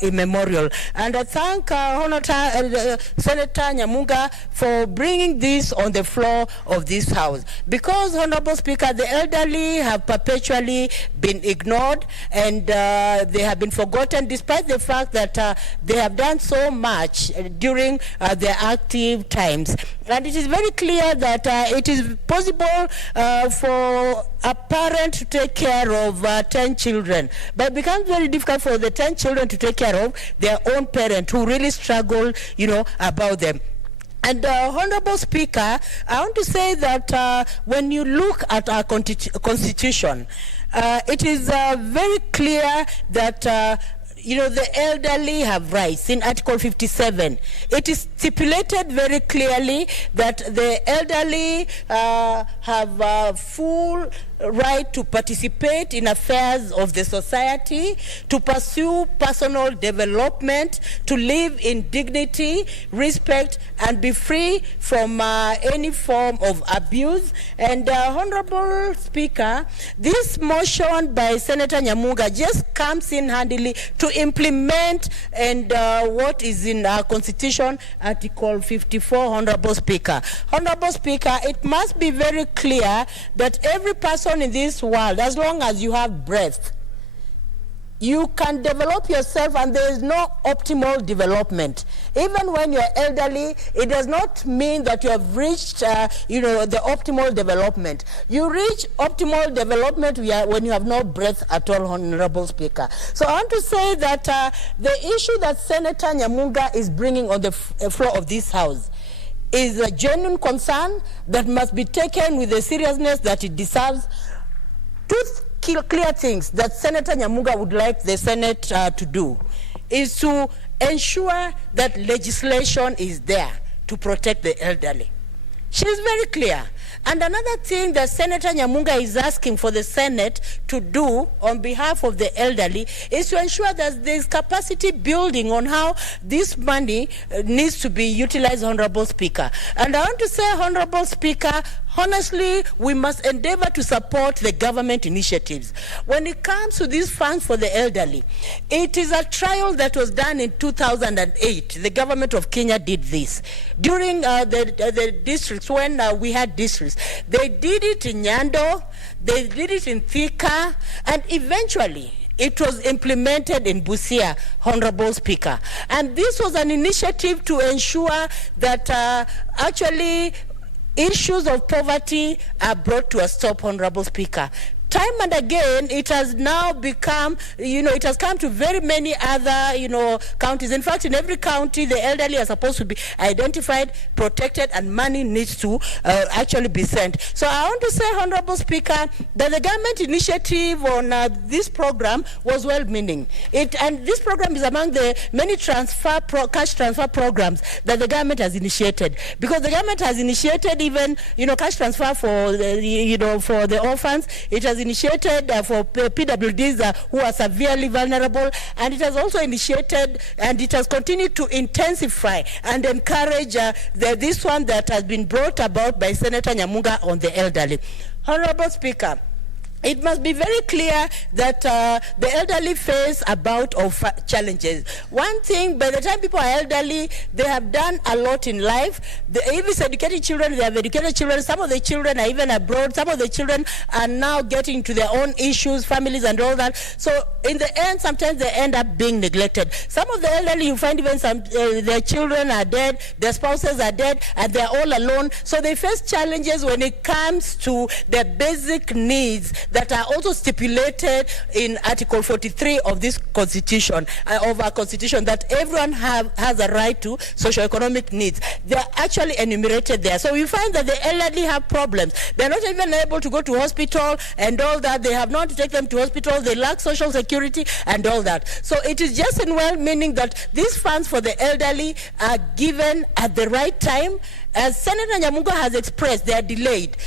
immemorial. And I thank Senator Nyamunga for bringing this on the floor of this House. Because, Honorable Speaker, the elderly have perpetually been ignored and they have been forgotten, despite the fact that they have done so much during their active times. And it is very clear that it is possible for a parent to take care of 10 children, but it becomes very difficult for the 10 children to take care of their own parent who really struggle, about them. And Honorable Speaker, I want to say that when you look at our constitution, it is very clear that the elderly have rights. In Article 57, it is stipulated very clearly that the elderly have full right to participate in affairs of the society, to pursue personal development, to live in dignity, respect, and be free from any form of abuse. And Honorable Speaker, this motion by Senator Nyamunga just comes in handily to implement and what is in our Constitution, Article 54, Honorable Speaker. Honorable Speaker, it must be very clear that every person in this world, as long as you have breath, you can develop yourself, and there is no optimal development. Even when you're elderly, it does not mean that you have reached, the optimal development. You reach optimal development when you have no breath at all, Honorable Speaker. So I want to say that the issue that Senator Nyamunga is bringing on the floor of this House is a genuine concern that must be taken with the seriousness that it deserves. Two clear things that Senator Nyamunga would like the Senate to do is to ensure that legislation is there to protect the elderly. She's very clear. And another thing that Senator Nyamunga is asking for the Senate to do on behalf of the elderly is to ensure that there's capacity building on how this money needs to be utilized, Honorable Speaker. And I want to say, Honorable Speaker, honestly, we must endeavor to support the government initiatives. When it comes to these funds for the elderly, it is a trial that was done in 2008. The government of Kenya did this. During the districts, when we had districts, they did it in Nyando, they did it in Thika, and eventually it was implemented in Busia, Honorable Speaker. And this was an initiative to ensure that actually issues of poverty are brought to a stop, Honorable Speaker. Time and again, it has now become, it has come to very many other, counties. In fact, in every county, the elderly are supposed to be identified, protected, and money needs to actually be sent. So I want to say, Honorable Speaker, that the government initiative on this program was well-meaning. And this program is among the many cash transfer programs that the government has initiated. Because the government has initiated even, cash transfer for the orphans. It has initiated for PWDs who are severely vulnerable, and it has also initiated and it has continued to intensify and encourage this one that has been brought about by Senator Nyamunga on the elderly. Honorable Speaker, it must be very clear that the elderly face a bout of challenges. One thing, by the time people are elderly, they have done a lot in life. If it's educated children, they have educated children. Some of the children are even abroad. Some of the children are now getting to their own issues, families and all that. So in the end, sometimes they end up being neglected. Some of the elderly, you find even their children are dead, their spouses are dead, and they're all alone. So they face challenges when it comes to their basic needs that are also stipulated in Article 43 of this Constitution, of our Constitution, that everyone has a right to socioeconomic needs. They are actually enumerated there. So we find that the elderly have problems. They're not even able to go to hospital and all that. They have not to take them to hospital. They lack social security and all that. So it is just in well-meaning that these funds for the elderly are given at the right time. As Senator Nyamunga has expressed, they are delayed.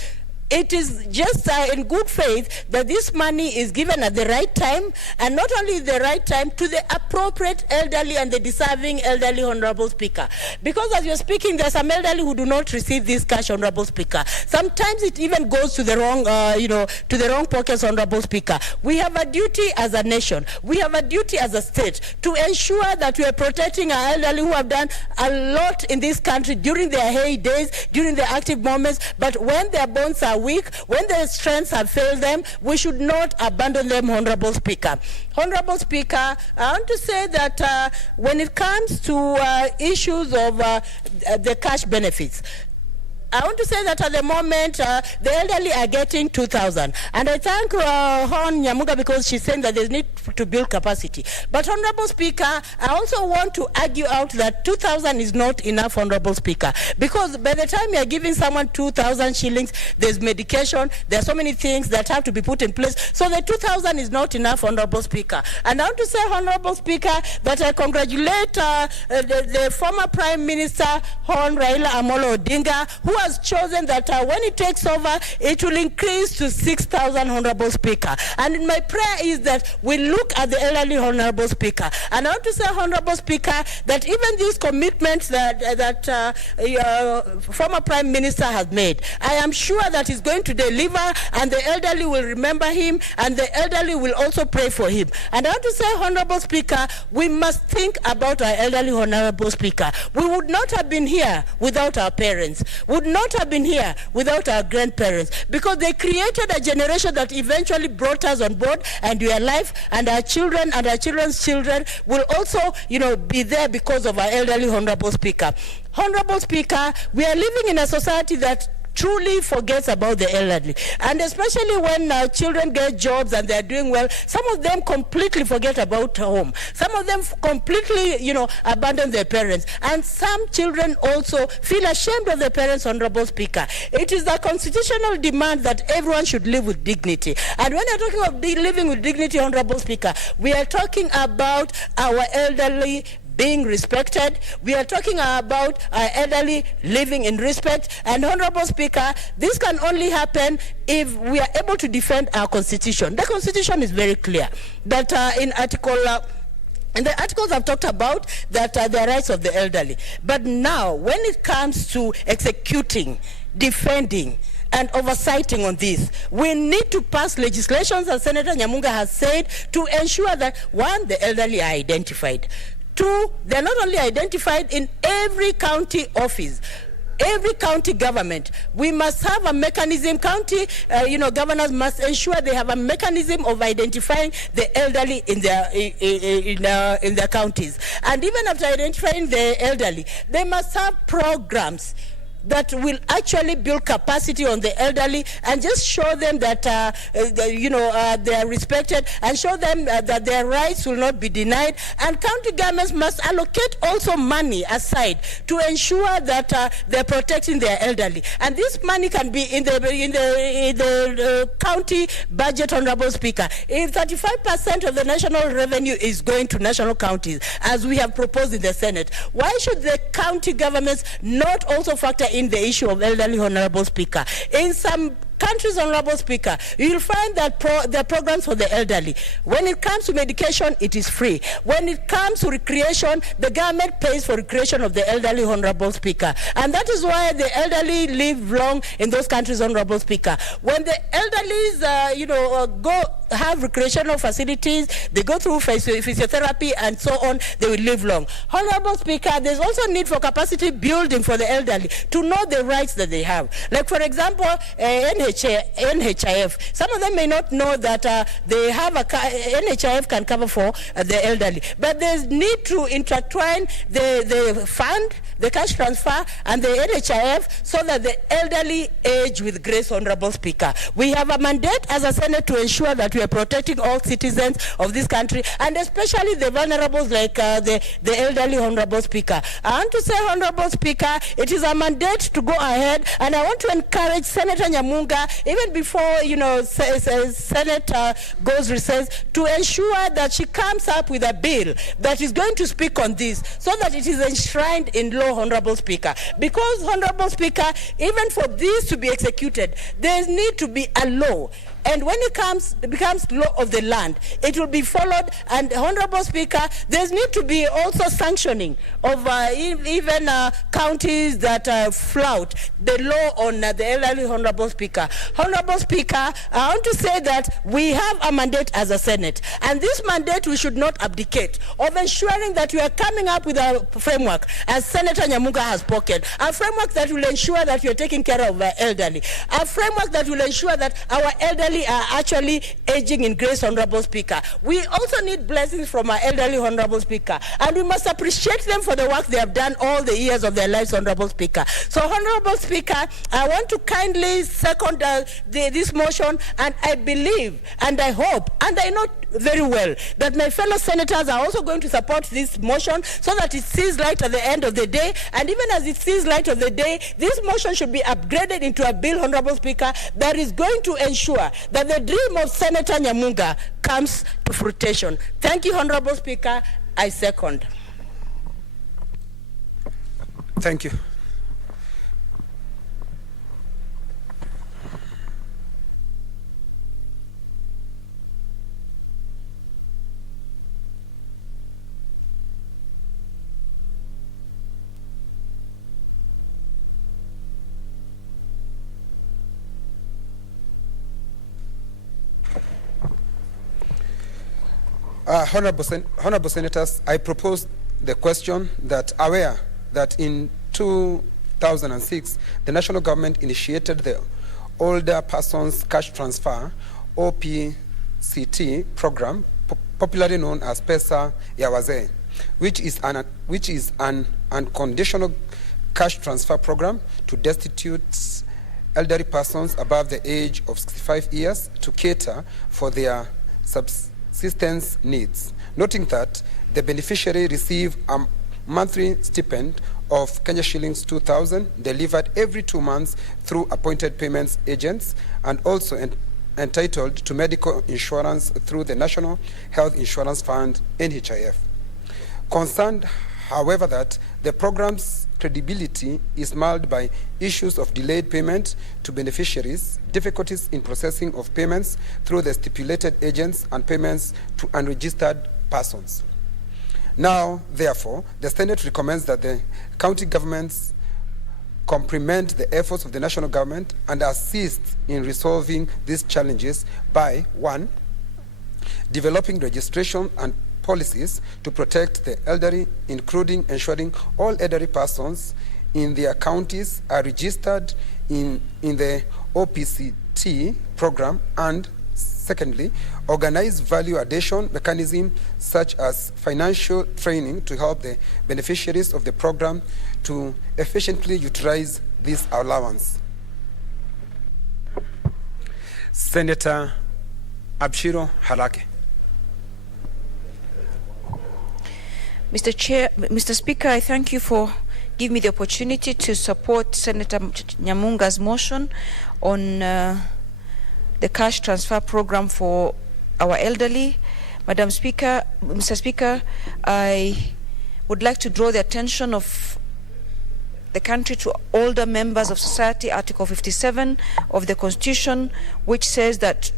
It is just in good faith that this money is given at the right time, and not only the right time, to the appropriate elderly and the deserving elderly, Honorable Speaker. Because as you're speaking, there are some elderly who do not receive this cash, Honorable Speaker. Sometimes it even goes to the wrong, to the wrong pockets, Honorable Speaker. We have a duty as a nation, we have a duty as a state to ensure that we are protecting our elderly who have done a lot in this country during their heydays, during their active moments, but when their bones are weak, when their strengths have failed them, we should not abandon them, Honorable Speaker. Honorable Speaker, I want to say that when it comes to issues of the cash benefits, I want to say that at the moment, the elderly are getting 2,000. And I thank Hon Nyamunga because she's saying that there's need to build capacity. But Honorable Speaker, I also want to argue out that 2,000 is not enough, Honorable Speaker. Because by the time you're giving someone 2,000 shillings, there's medication, there are so many things that have to be put in place. So the 2,000 is not enough, Honorable Speaker. And I want to say, Honorable Speaker, that I congratulate the former Prime Minister, Hon Raila Amolo Odinga, who has chosen that when it takes over, it will increase to 6,000, Honorable Speaker. And my prayer is that we look at the elderly, Honorable Speaker. And I want to say, Honorable Speaker, that even these commitments that former Prime Minister has made, I am sure that he's going to deliver, and the elderly will remember him, and the elderly will also pray for him. And I want to say, Honorable Speaker, we must think about our elderly, Honorable Speaker. We would not have been here without our parents, would not have been here without our grandparents, because they created a generation that eventually brought us on board, and we are alive, and our children and our children's children will also, be there because of our elderly. Honorable Speaker. Honorable Speaker, we are living in a society that truly forgets about the elderly, and especially when children get jobs and they're doing well, some of them completely forget about home. Some of them completely, abandon their parents, and some children also feel ashamed of their parents. Honorable Speaker, it is the constitutional demand that everyone should live with dignity, and when you're talking of living with dignity, Honorable Speaker, we are talking about our elderly being respected. We are talking about our elderly living in respect. And Honorable Speaker, this can only happen if we are able to defend our constitution. The constitution is very clear that in the articles I've talked about that the rights of the elderly. But now, when it comes to executing, defending, and oversighting on this, we need to pass legislation, as Senator Nyamunga has said, to ensure that, one, the elderly are identified. Two, they're not only identified in every county office, every county government. We must have a mechanism. County, governors must ensure they have a mechanism of identifying the elderly in their counties. And even after identifying the elderly, they must have programs that will actually build capacity on the elderly and just show them that, they are respected, and show them that their rights will not be denied. And county governments must allocate also money aside to ensure that they're protecting their elderly. And this money can be in the county budget, Honorable Speaker. If 35% of the national revenue is going to national counties, as we have proposed in the Senate, why should the county governments not also factor in the issue of elderly, Honorable Speaker? In some countries, Honorable Speaker, you'll find that there are programs for the elderly. When it comes to medication, it is free. When it comes to recreation, the government pays for recreation of the elderly, Honorable Speaker. And that is why the elderly live long in those countries, Honorable Speaker. When the elderlies, go have recreational facilities, they go through physiotherapy and so on, they will live long. Honorable Speaker, there's also need for capacity building for the elderly to know the rights that they have. Like, for example, NHIF. Some of them may not know that they have NHIF can cover for the elderly. But there's need to intertwine the fund, the cash transfer, and the NHIF so that the elderly age with grace, Honorable Speaker. We have a mandate as a Senate to ensure that we are protecting all citizens of this country, and especially the vulnerables like the elderly, Honorable Speaker. I want to say, Honorable Speaker, it is a mandate to go ahead, and I want to encourage Senator Nyamunga, even before, Senate goes recess, to ensure that she comes up with a bill that is going to speak on this so that it is enshrined in law, Honorable Speaker. Because, Honorable Speaker, even for this to be executed, there need to be a law. And when it becomes law of the land, it will be followed. And, Honorable Speaker, there's need to be also sanctioning of even counties that flout the law on the elderly, Honorable Speaker. Honorable Speaker, I want to say that we have a mandate as a Senate, and this mandate we should not abdicate of ensuring that we are coming up with a framework, as Senator Nyamunga has spoken, a framework that will ensure that we are taking care of our elderly, a framework that will ensure that our elderly are actually aging in grace, Honorable Speaker. We also need blessings from our elderly, Honorable Speaker, and we must appreciate them for the work they have done all the years of their lives, Honorable Speaker. So, Honorable Speaker, I want to kindly second this motion, and I believe, and I hope, and I know very well that my fellow senators are also going to support this motion so that it sees light at the end of the day. And even as it sees light of the day, this motion should be upgraded into a bill, Honorable Speaker, that is going to ensure that the dream of Senator Nyamunga comes to fruition. Thank you, Honorable Speaker. I second. Thank you. Honorable Senators, I propose the question that aware that in 2 2006, the national government initiated the Older Persons Cash Transfer, OPCT program, popularly known as Pesa ya Wazee, which is an unconditional cash transfer program to destitute elderly persons above the age of 65 years to cater for their subsistence needs, noting that the beneficiary receive a monthly stipend of Kenya shillings 2,000 delivered every 2 months through appointed payments agents, and also entitled to medical insurance through the National Health Insurance Fund, NHIF. Concerned, however, that the program's credibility is marred by issues of delayed payment to beneficiaries, difficulties in processing of payments through the stipulated agents, and payments to unregistered persons. Now, therefore, the Senate recommends that the county governments complement the efforts of the national government and assist in resolving these challenges by, 1, developing registration and policies to protect the elderly, including ensuring all elderly persons in their counties are registered in the OPCT program, and secondly, organize value addition mechanism such as financial training to help the beneficiaries of the program to efficiently utilize this allowance. Senator Abshiro Halake. Mr. Speaker, I thank you for giving me the opportunity to support Senator Nyamunga's motion on the cash transfer program for our elderly. Mr. Speaker, I would like to draw the attention of the country to older members of society, Article 57 of the Constitution, which says that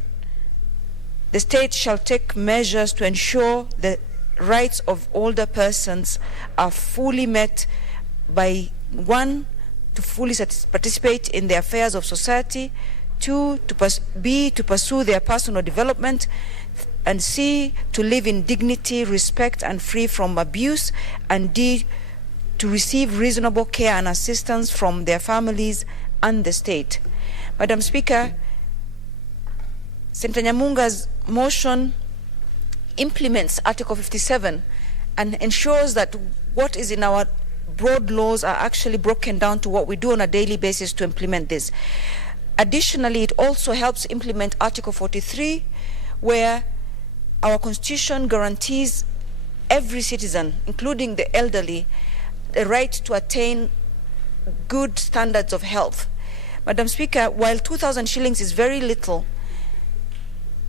the state shall take measures to ensure the rights of older persons are fully met by, 1, to fully participate in the affairs of society, 2, to pursue their personal development, and C, to live in dignity, respect, and free from abuse, and D, to receive reasonable care and assistance from their families and the state. Madam Speaker, Senator Nyamunga's motion implements Article 57 and ensures that what is in our broad laws are actually broken down to what we do on a daily basis to implement this. Additionally, it also helps implement Article 43, where our Constitution guarantees every citizen, including the elderly, the right to attain good standards of health. Madam Speaker, while 2,000 shillings is very little,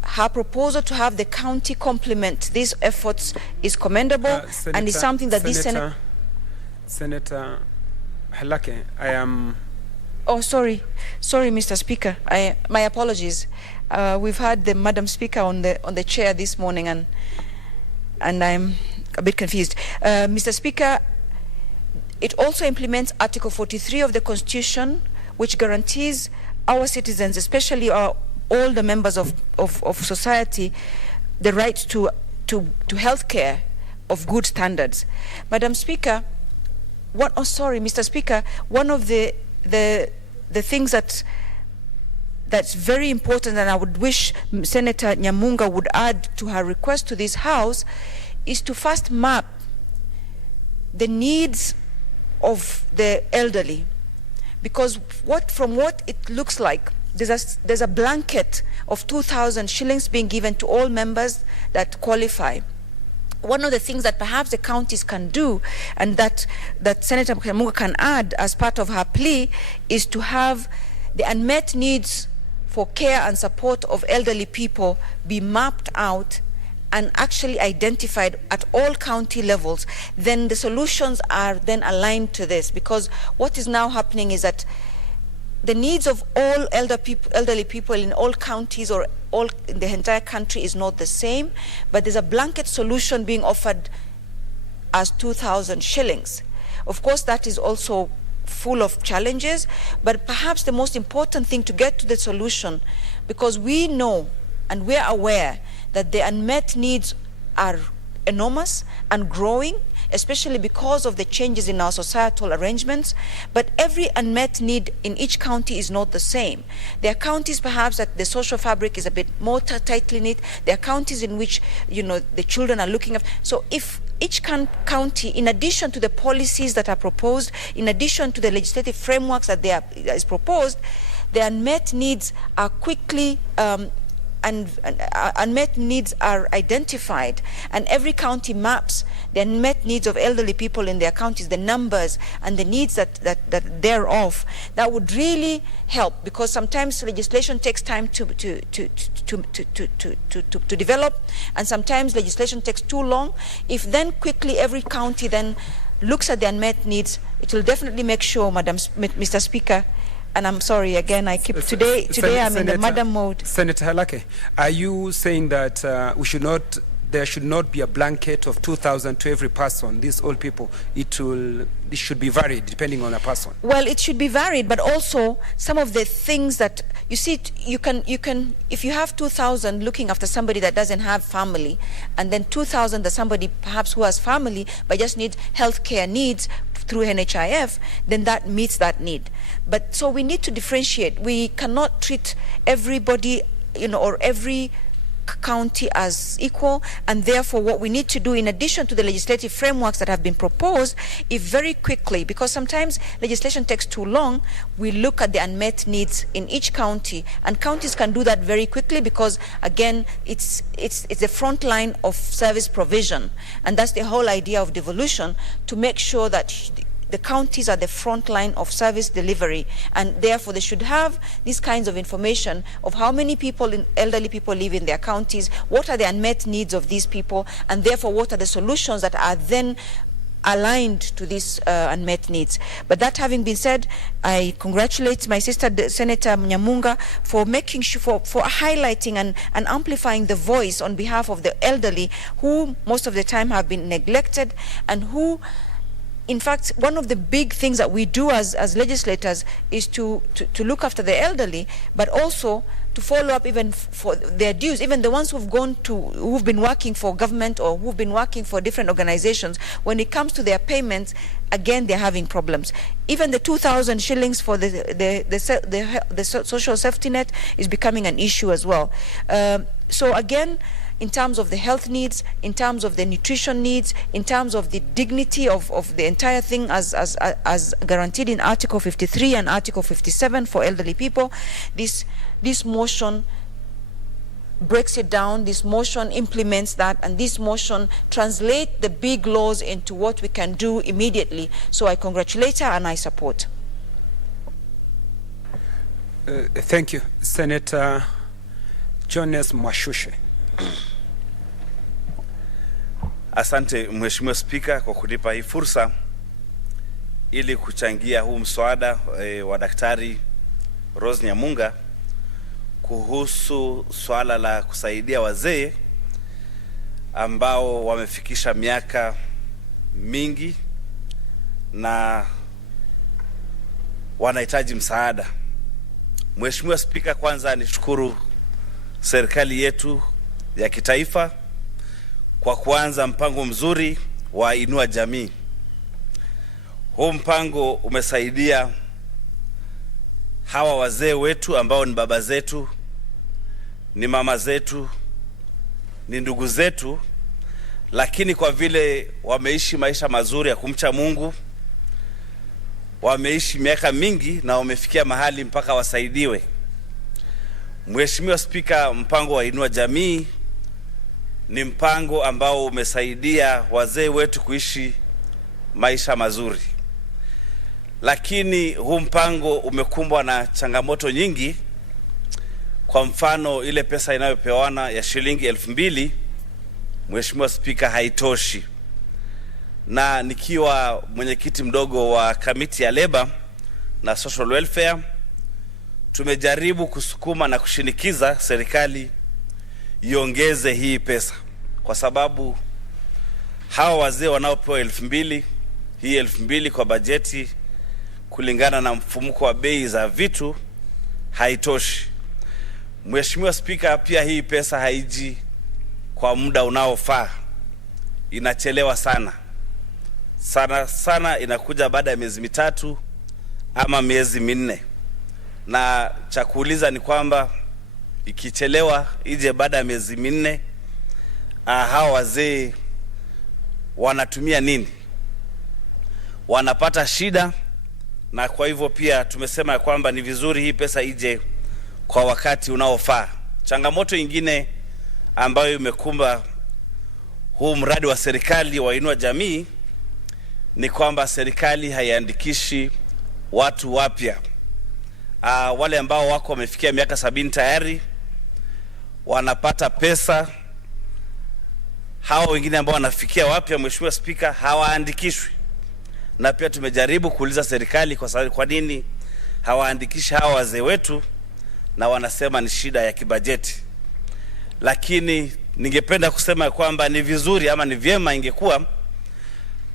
her proposal to have the county complement these efforts is commendable and is something that this Senator Halake, I am... Oh, sorry, Mr. Speaker. My apologies. We've had the Madam Speaker on the chair this morning, and I'm a bit confused. Mr. Speaker, it also implements Article 43 of the Constitution, which guarantees our citizens, especially our older members of society, the right to health care of good standards. Madam Speaker, Mr. Speaker, one of the things that's very important, and I would wish Senator Nyamunga would add to her request to this House, is to first map the needs of the elderly, because from what it looks like, there's a blanket of 2,000 shillings being given to all members that qualify. One of the things that perhaps the counties can do, and that Senator Nyamunga can add as part of her plea, is to have the unmet needs for care and support of elderly people be mapped out and actually identified at all county levels. Then the solutions are then aligned to this, because what is now happening is that the needs of all elderly people in all counties or all in the entire country is not the same, but there's a blanket solution being offered as 2,000 shillings. Of course, that is also full of challenges, but perhaps the most important thing to get to the solution, because we know and we're aware that the unmet needs are enormous and growing especially because of the changes in our societal arrangements. But every unmet need in each county is not the same. There are counties perhaps that the social fabric is a bit more tightly knit. There are counties in which, you know, the children are looking after. So if each county, in addition to the policies that are proposed, in addition to the legislative frameworks that is proposed, the unmet needs are quickly unmet needs are identified, and every county maps the unmet needs of elderly people in their counties, the numbers and the needs that thereof. That would really help, because sometimes legislation takes time to develop, and sometimes legislation takes too long. If then quickly every county then looks at the unmet needs, it will definitely make sure, Mr. Speaker, and I'm sorry again, I keep today I'm in the madam mode. Senator Halake, are you saying that there should not be a blanket of 2,000 to every person, these old people? It should be varied depending on a person. Well, it should be varied, but also some of the things that you see, you can if you have 2,000 looking after somebody that doesn't have family, and then 2,000 that somebody perhaps who has family but just needs healthcare needs through NHIF, then that meets that need. But so we need to differentiate. We cannot treat everybody, you know, or every county as equal, and therefore what we need to do, in addition to the legislative frameworks that have been proposed, is very quickly, because sometimes legislation takes too long, we look at the unmet needs in each county, and counties can do that very quickly, because again it's the front line of service provision, and that's the whole idea of devolution, to make sure that the counties are the front line of service delivery, and therefore they should have these kinds of information of how many people, elderly people, live in their counties, what are the unmet needs of these people, and therefore what are the solutions that are then aligned to these unmet needs. But that having been said, I congratulate my sister Senator Nyamunga for making sure, for highlighting and amplifying the voice on behalf of the elderly, who most of the time have been neglected, and who, in fact, one of the big things that we do as legislators is to look after the elderly, but also to follow up even for their dues, even the ones who've been working for government or who've been working for different organizations. When it comes to their payments, again, they're having problems. Even the 2,000 shillings for the social safety net is becoming an issue as well. So again, in terms of the health needs, in terms of the nutrition needs, in terms of the dignity of the entire thing as guaranteed in Article 53 and Article 57 for elderly people, this motion breaks it down, this motion implements that, and this motion translates the big laws into what we can do immediately. So I congratulate her and I support. Thank you. Senator Jones Mwashushe. Asante Mheshimiwa Spika kwa kunipa hii fursa ili kuchangia huu mswada wa Daktari Rose Nyamunga kuhusu swala la kusaidia wazee ambao wamefikisha miaka mingi na wanahitaji msaada. Mheshimiwa Spika, kwanza nishukuru serikali yetu ya kitaifa kwa kuanza mpango mzuri wa Inua Jamii. Huu mpango umesaidia hawa wazee wetu ambao ni baba zetu, ni mama zetu, ni ndugu zetu, lakini kwa vile wameishi maisha mazuri ya kumcha Mungu, wameishi miaka mingi na wamefikia mahali mpaka wasaidiwe. Mheshimiwa Spika, mpango wa Inua Jamii ni mpango ambao umesaidia wazee wetu kuishi maisha mazuri. Lakini huu mpango umekumbwa na changamoto nyingi. Kwa mfano, ile pesa inayopewana ya shilingi 2,000, Mheshimiwa Spika, haitoshi. Na nikiwa mwenyekiti mdogo wa kamiti ya Labor na Social Welfare, tumejaribu kusukuma na kushinikiza serikali iongeze hii pesa, kwa sababu hawa wazee wanaopewa 2,000, hii 2,000 kwa bajeti kulingana na mfumuko wa bei za vitu haitoshi. Mheshimiwa Spika, pia hii pesa haiji kwa muda unaofaa, inachelewa sana. sana sana inakuja baada ya miezi mitatu ama miezi minne, na cha kuuliza ni kwamba ikichelewa ije baada ya miezi minne, hawa wazee wanatumia nini? Wanapata shida, na kwa hivyo pia tumesema ya kwamba ni vizuri hii pesa ije kwa wakati unaofaa. Changamoto nyingine ambayo imekumba huu mradi wa serikali wa Inua Jamii ni kwamba serikali haiandikishi watu wapya. Wale ambao wako wamefikia miaka 70 tayari wanapata pesa. Hawa wengine ambao wanafikia wapya, Mheshimiwa Spika, hawaandikishwi. Na pia tumejaribu kuuliza serikali kwa nini hawaandikishi hawa wazee wetu, na wanasema ni shida ya kibajeti. Lakini ningependa kusema kwamba ni vizuri ama ni vyema ingekuwa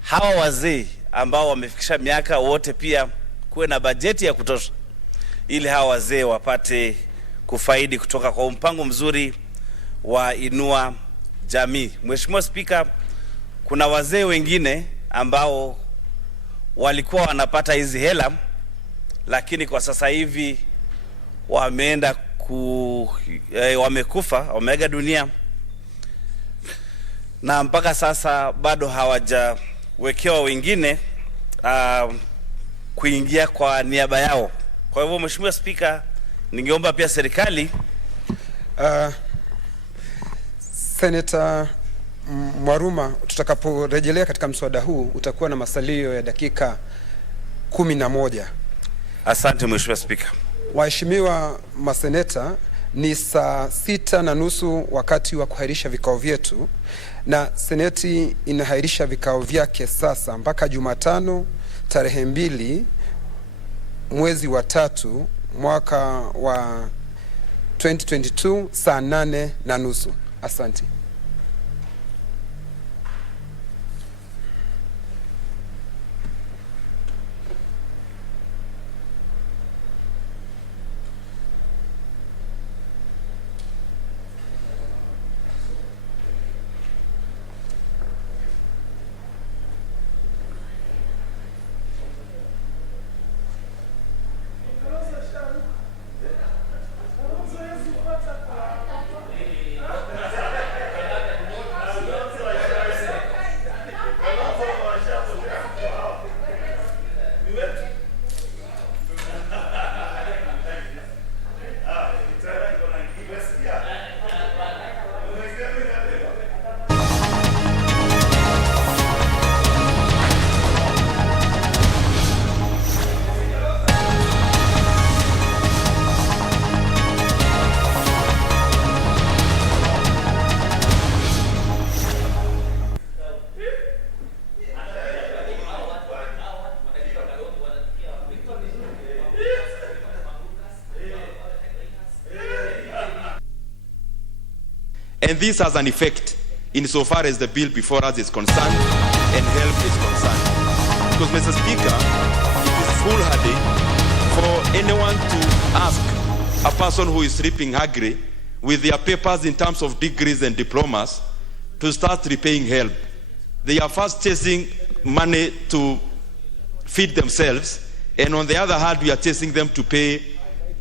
hawa wazee ambao wamefikisha miaka wote pia kuwe na bajeti ya kutosha, ili hawa wazee wapate kufaidi kutoka kwa mpango mzuri wa Inua Jamii. Mheshimiwa Spika, kuna wazee wengine ambao walikuwa wanapata hizi hela, lakini kwa sasa hivi wameenda wamekufa, wameaga dunia, na mpaka sasa bado hawajawekewa wengine kuingia kwa niaba yao. Kwa hivyo Mheshimiwa Spika, ningeomba pia serikali Senator Mwaruma, tutakaporejelea katika mswada huu utakuwa na masalio ya dakika 11. Asante Mheshimiwa Spika. Waheshimiwa maseneta, ni saa 6:30 wakati wa kuhairisha vikao vyetu, na seneti inahairisha vikao vyake sasa mpaka Jumatano tarehe 2 mwezi wa 3 mwaka wa 2022 saa 8:30. Asante. And this has an effect insofar as the bill before us is concerned and help is concerned. Because, Mr. Speaker, it is foolhardy for anyone to ask a person who is sleeping hungry with their papers in terms of degrees and diplomas to start repaying help. They are first chasing money to feed themselves, and on the other hand, we are chasing them to pay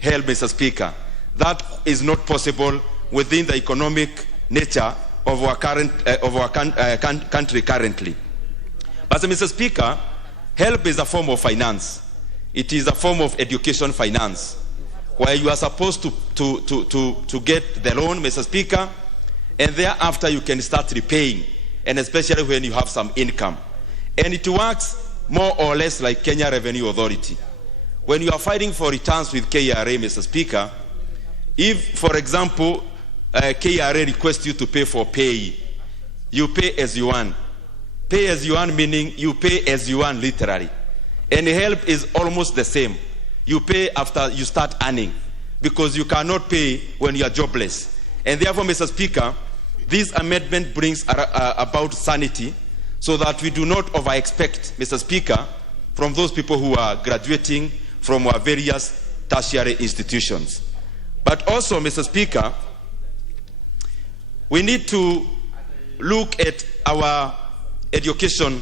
help, Mr. Speaker. That is not possible within the economic nature of our country currently. But Mr. Speaker, help is a form of finance. It is a form of education finance, where you are supposed to get the loan, Mr. Speaker, and thereafter you can start repaying, and especially when you have some income. And it works more or less like Kenya Revenue Authority. When you are fighting for returns with KRA, Mr. Speaker, if, for example, KRA requests you to pay for pay, you pay as you earn. Pay as you earn meaning you pay as you earn literally. And help is almost the same. You pay after you start earning, because you cannot pay when you are jobless. And therefore, Mr. Speaker, this amendment brings about sanity, so that we do not over-expect, Mr. Speaker, from those people who are graduating from our various tertiary institutions. But also, Mr. Speaker, we need to look at our education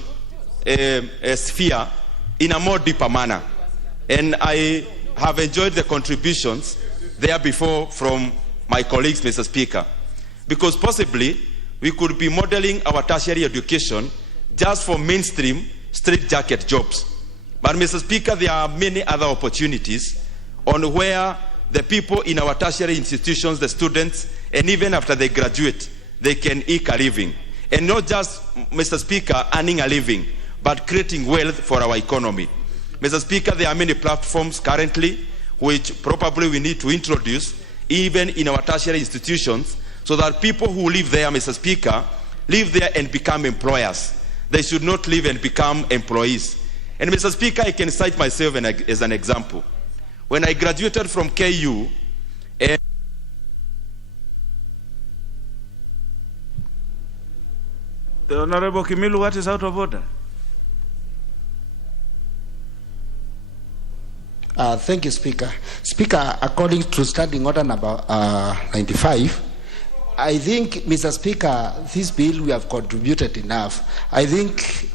sphere in a more deeper manner. And I have enjoyed the contributions there before from my colleagues, Mr. Speaker, because possibly we could be modeling our tertiary education just for mainstream straitjacket jobs. But Mr. Speaker, there are many other opportunities on where the people in our tertiary institutions, the students, and even after they graduate, they can eke a living. And not just, Mr. Speaker, earning a living, but creating wealth for our economy. Mr. Speaker, there are many platforms currently which probably we need to introduce even in our tertiary institutions so that people who live there, Mr. Speaker, live there and become employers. They should not live and become employees. And Mr. Speaker, I can cite myself as an example. When I graduated from KU, the Honorable Kimilu, what is out of order? Thank you, Speaker. Speaker, according to Standing Order number 95, I think, Mr. Speaker, this bill we have contributed enough. I think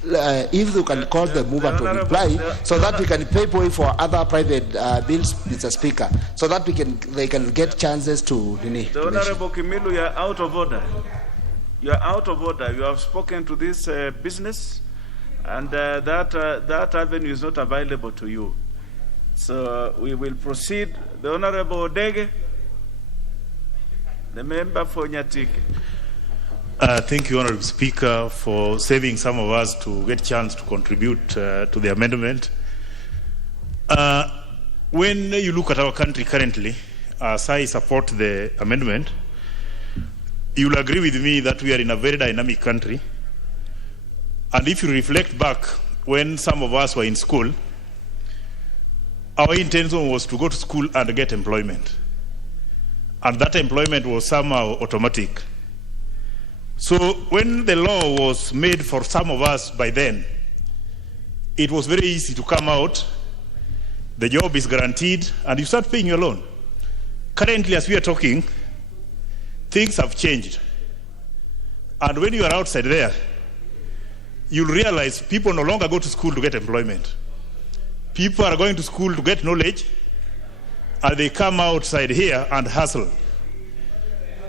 if you can call the mover to reply so that we can pay way for other private bills, Mr. Speaker, so that they can get chances to donate. The Honorable Kimilu, you are out of order. You are out of order. You have spoken to this business, and that avenue is not available to you. So we will proceed. The Honorable Odege, the member for Nyatik. Thank you, Honorable Speaker, for saving some of us to get a chance to contribute to the amendment. When you look at our country currently, as I support the amendment, you will agree with me that we are in a very dynamic country. And if you reflect back when some of us were in school, our intention was to go to school and get employment. And that employment was somehow automatic. So when the law was made for some of us by then, it was very easy to come out, the job is guaranteed, and you start paying your loan. Currently, as we are talking, things have changed. And when you are outside there, you'll realize people no longer go to school to get employment. People are going to school to get knowledge, and they come outside here and hustle.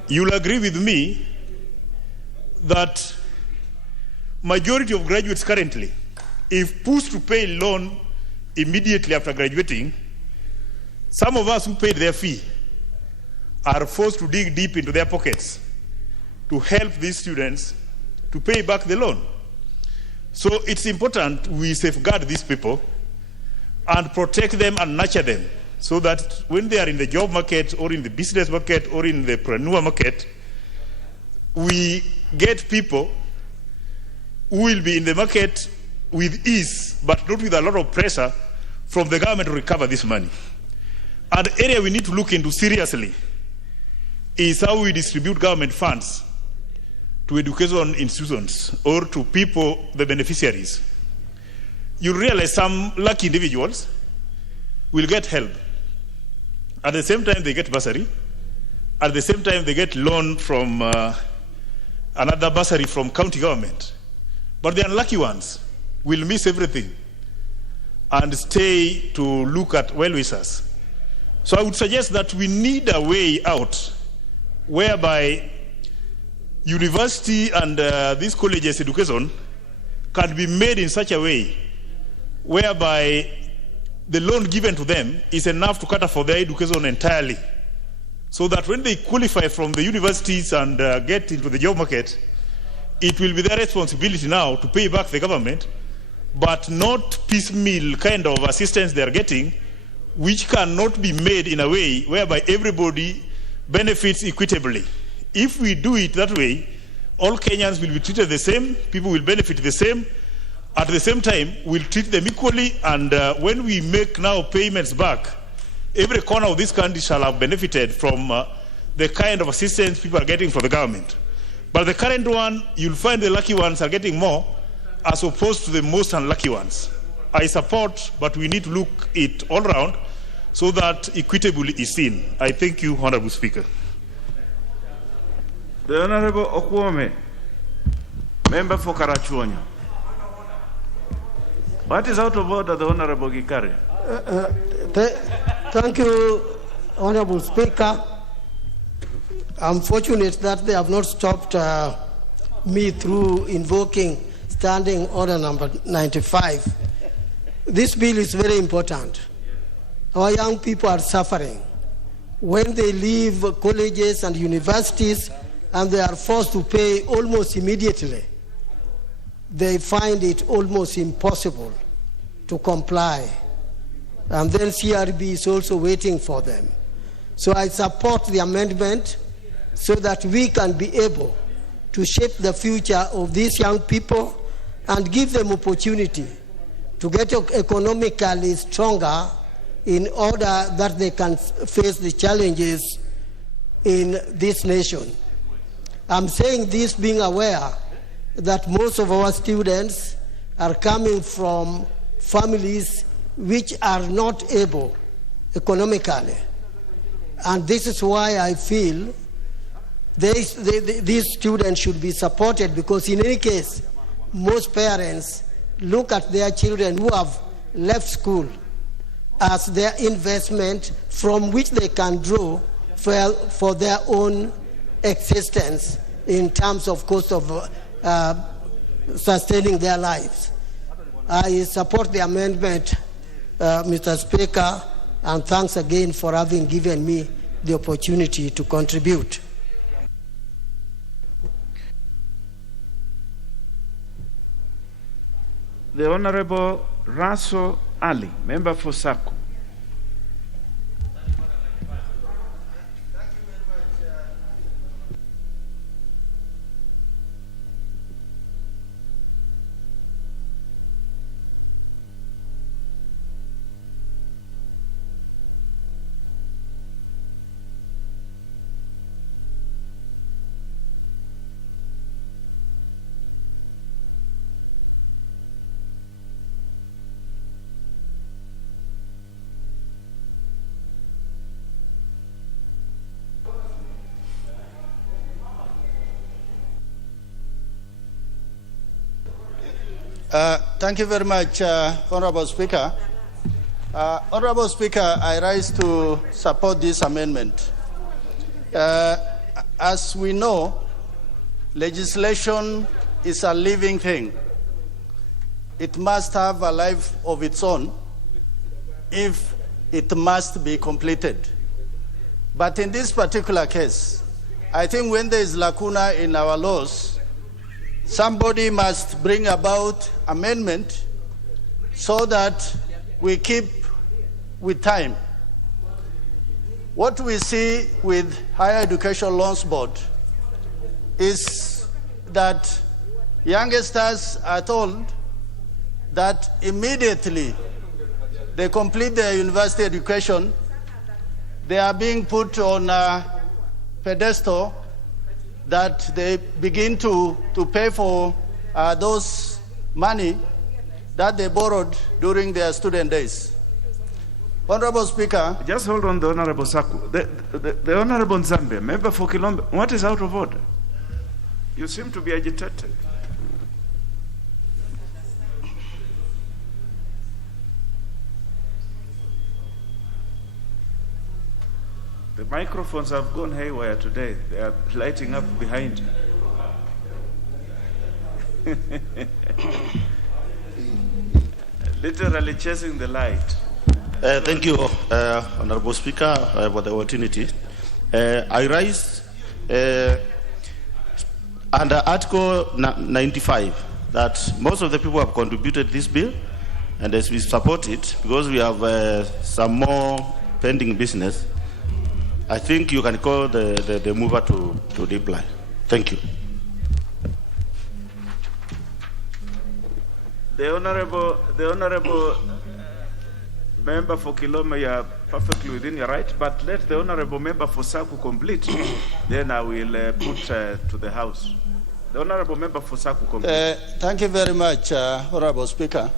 You'll agree with me that majority of graduates currently, if pushed to pay loan immediately after graduating, some of us who paid their fee are forced to dig deep into their pockets to help these students to pay back the loan. So it's important we safeguard these people and protect them and nurture them so that when they are in the job market or in the business market or in the preneur market, we get people who will be in the market with ease, but not with a lot of pressure from the government to recover this money. And the area we need to look into seriously is how we distribute government funds to education institutions or to people, the beneficiaries. You realize some lucky individuals will get help. At the same time, they get bursary. At the same time, they get loan from another bursary from county government. But the unlucky ones will miss everything and stay to look at well-wishers. So I would suggest that we need a way out whereby university and these colleges' education can be made in such a way whereby the loan given to them is enough to cater for their education entirely, so that when they qualify from the universities and get into the job market, it will be their responsibility now to pay back the government, but not piecemeal kind of assistance they are getting, which cannot be made in a way whereby everybody benefits equitably. If we do it that way, all Kenyans will be treated the same, people will benefit the same. At the same time, we'll treat them equally, and when we make now payments back, every corner of this country shall have benefited from the kind of assistance people are getting from the government. But the current one, you'll find the lucky ones are getting more as opposed to the most unlucky ones. I support, but we need to look it all around so that equitably is seen. I thank you, Honorable Speaker. The Honorable Okwome, member for Karachuonyo. What is out of order, the Honorable Gikari? Thank you, Honorable Speaker. I'm fortunate that they have not stopped me through invoking Standing Order number 95. This bill is very important. Our young people are suffering. When they leave colleges and universities and they are forced to pay almost immediately, they find it almost impossible to comply. And then CRB is also waiting for them. So I support the amendment so that we can be able to shape the future of these young people and give them opportunity to get economically stronger in order that they can face the challenges in this nation. I'm saying this being aware that most of our students are coming from families which are not able economically. And this is why I feel these students should be supported, because in any case, most parents look at their children who have left school as their investment from which they can draw for their own existence in terms of cost of sustaining their lives. I support the amendment, Mr. Speaker, and thanks again for having given me the opportunity to contribute. The Honorable Raso Ali, member for Saku. Thank you very much, Honorable Speaker. Honorable Speaker, I rise to support this amendment. As we know, legislation is a living thing. It must have a life of its own if it must be completed. But in this particular case, I think when there is lacuna in our laws, somebody must bring about amendment so that we keep with time. What we see with Higher Education Loans Board is that youngsters are told that immediately they complete their university education, they are being put on a pedestal that they begin to pay for those money that they borrowed during their student days. Honorable Speaker. Just hold on, the Honorable Saku. The Honorable Nzambe, member for Kilombe, what is out of order? You seem to be agitated. The microphones have gone haywire today. They are lighting up behind you. Literally chasing the light. Thank you, Honorable Speaker, for the opportunity. I rise under Article 95 that most of the people have contributed this bill, and as we support it, because we have some more pending business, I think you can call the mover to reply. Thank you. The honorable member for Kilome, you are perfectly within your right, but let the honorable member for Saku complete. Then I will put to the House. The honorable member for Saku complete. Thank you very much, Honorable Speaker.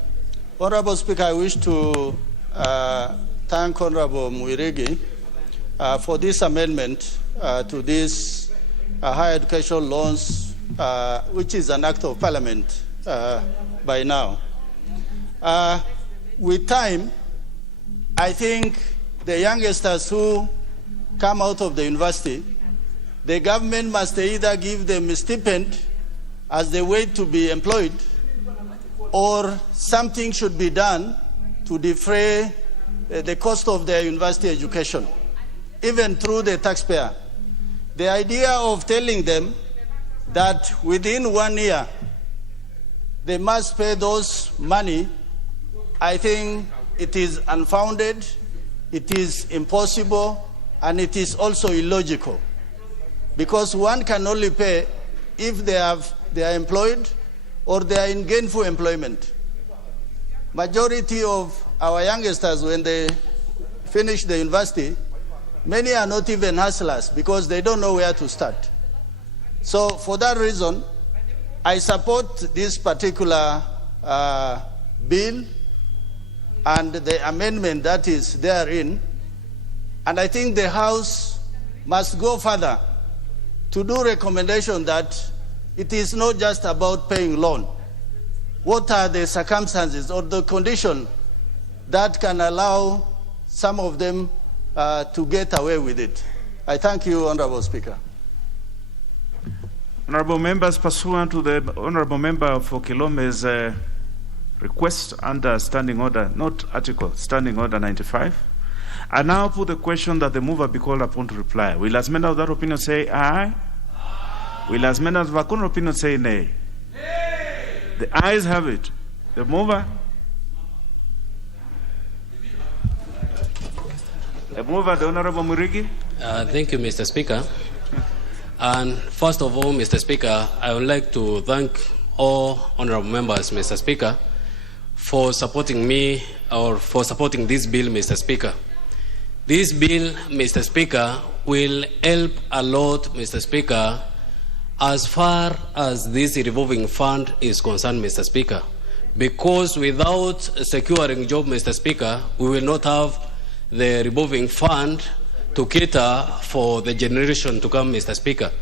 Honorable Speaker, I wish to thank Honorable Muirigi for this amendment to this higher education loans, which is an act of parliament by now. with time, I think the youngsters who come out of the university, the government must either give them a stipend as the way to be employed, or something should be done to defray the cost of their university education, even through the taxpayer. The idea of telling them that within 1 year they must pay those money, I think it is unfounded, it is impossible, and it is also illogical. Because one can only pay if they are employed or they are in gainful employment. Majority of our youngsters, when they finish the university, many are not even hustlers because they don't know where to start. So for that reason, I support this particular bill and the amendment that is therein. And I think the House must go further to do recommendation that it is not just about paying loan. What are the circumstances or the condition that can allow some of them to get away with it? I thank you, Honorable Speaker. Honorable members, pursuant to the Honorable Member for Kilome's request under Standing Order, not Article, Standing Order 95, I now put the question that the mover be called upon to reply. Will as many of that opinion say aye? Will as many of that opinion say nay? Nay. The ayes have it. The mover? The mover, the Honorable Murigi. Thank you, Mr. Speaker. And first of all, Mr. Speaker, I would like to thank all honorable members, Mr. Speaker, for supporting me or for supporting this bill, Mr. Speaker. This bill, Mr. Speaker, will help a lot, Mr. Speaker, as far as this revolving fund is concerned, Mr. Speaker. Because without securing job, Mr. Speaker, we will not have the revolving fund to cater for the generation to come, Mr. Speaker.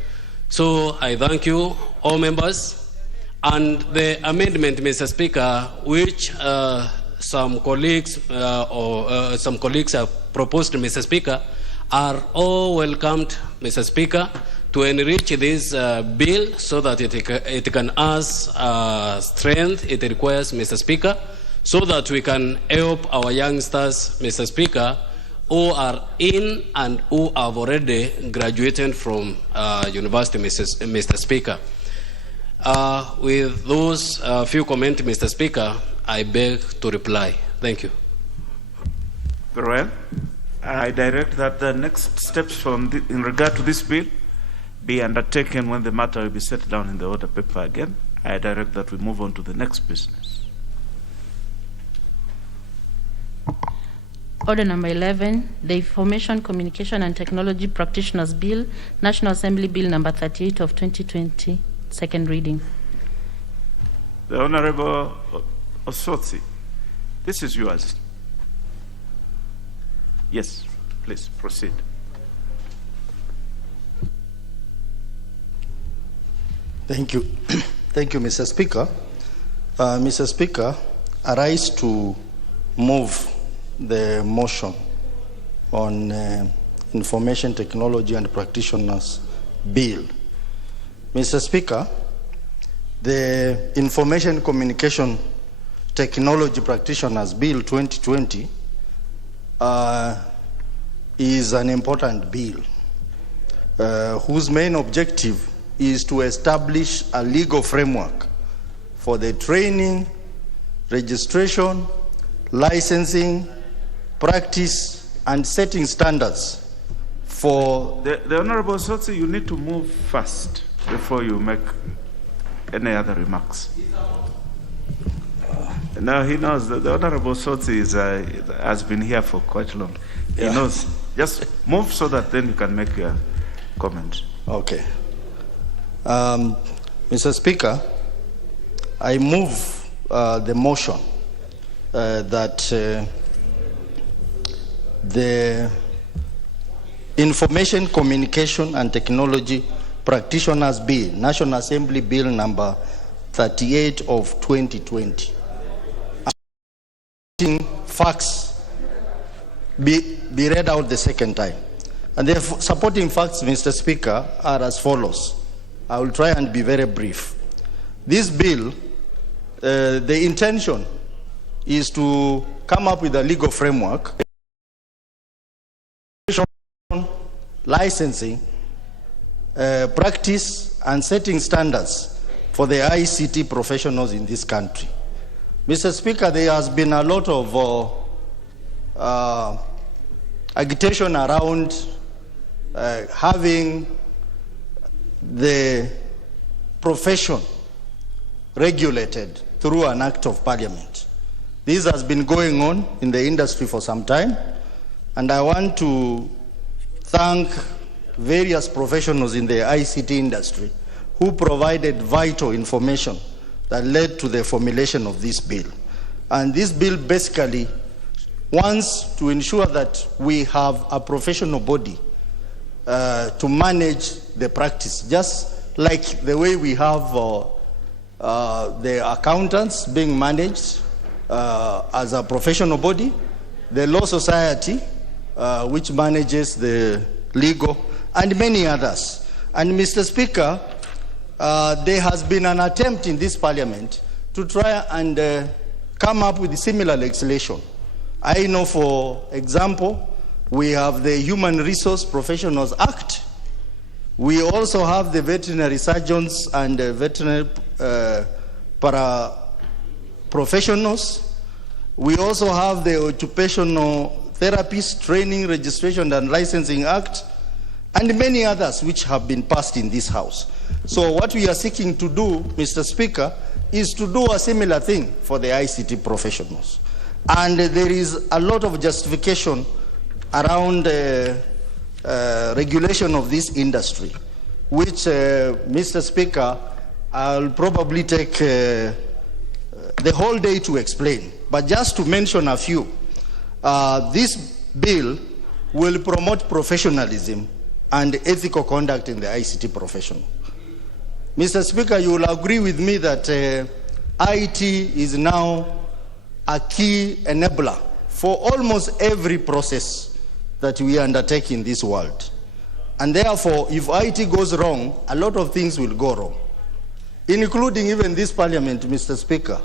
So I thank you, all members. And the amendment, Mr. Speaker, which some colleagues have proposed, Mr. Speaker, are all welcomed, Mr. Speaker, to enrich this bill so that it can add strength it requires, Mr. Speaker, so that we can help our youngsters, Mr. Speaker, who are in and who have already graduated from university, Mr. Speaker. With those few comments, Mr. Speaker, I beg to reply. Thank you. Very well. I direct that the next steps in regard to this bill be undertaken when the matter will be set down in the order paper again. I direct that we move on to the next business. Order number 11, the Information, Communication and Technology Practitioners Bill, National Assembly Bill number 38 of 2020, second reading. The Honorable Osotsi, this is yours. Yes, please proceed. Thank you. Thank you, Mr. Speaker. Mr. Speaker, I rise to move the motion on Information Technology and Practitioners Bill. Mr. Speaker, the Information Communication Technology Practitioners Bill 2020 is an important bill whose main objective is to establish a legal framework for the training, registration, licensing, practice, and setting standards for... The Honorable Sotsi, you need to move fast before you make any other remarks. Now he knows that the Honorable Sotsi has been here for quite long. He knows. Just move so that then you can make your comment. Okay. Mr. Speaker, I move the motion that the Information, Communication and Technology Practitioners Bill, National Assembly Bill number 38 of 2020, facts be read out the second time. And the supporting facts, Mr. Speaker, are as follows. I will try and be very brief. This bill, the intention is to come up with a legal framework, licensing, practice, and setting standards for the ICT professionals in this country. Mr. Speaker, there has been a lot of agitation around having the profession regulated through an act of parliament. This has been going on in the industry for some time, and I want to thank various professionals in the ICT industry who provided vital information that led to the formulation of this bill. And this bill basically wants to ensure that we have a professional body to manage the practice, just like the way we have the accountants being managed as a professional body, the Law Society, which manages the legal, and many others. And Mr. Speaker, there has been an attempt in this parliament to try and come up with similar legislation. I know, for example, we have the Human Resource Professionals Act. We also have the veterinary surgeons and veterinary paraprofessionals. We also have the Occupational Therapist Training, Registration and Licensing Act, and many others which have been passed in this House. So what we are seeking to do, Mr. Speaker, is to do a similar thing for the ICT professionals. And there is a lot of justification around regulation of this industry, which, Mr. Speaker, I'll probably take the whole day to explain. But just to mention a few, this bill will promote professionalism and ethical conduct in the ICT profession. Mr. Speaker, you will agree with me that IT is now a key enabler for almost every process that we undertake in this world. And therefore, if IT goes wrong, a lot of things will go wrong, including even this parliament, Mr. Speaker.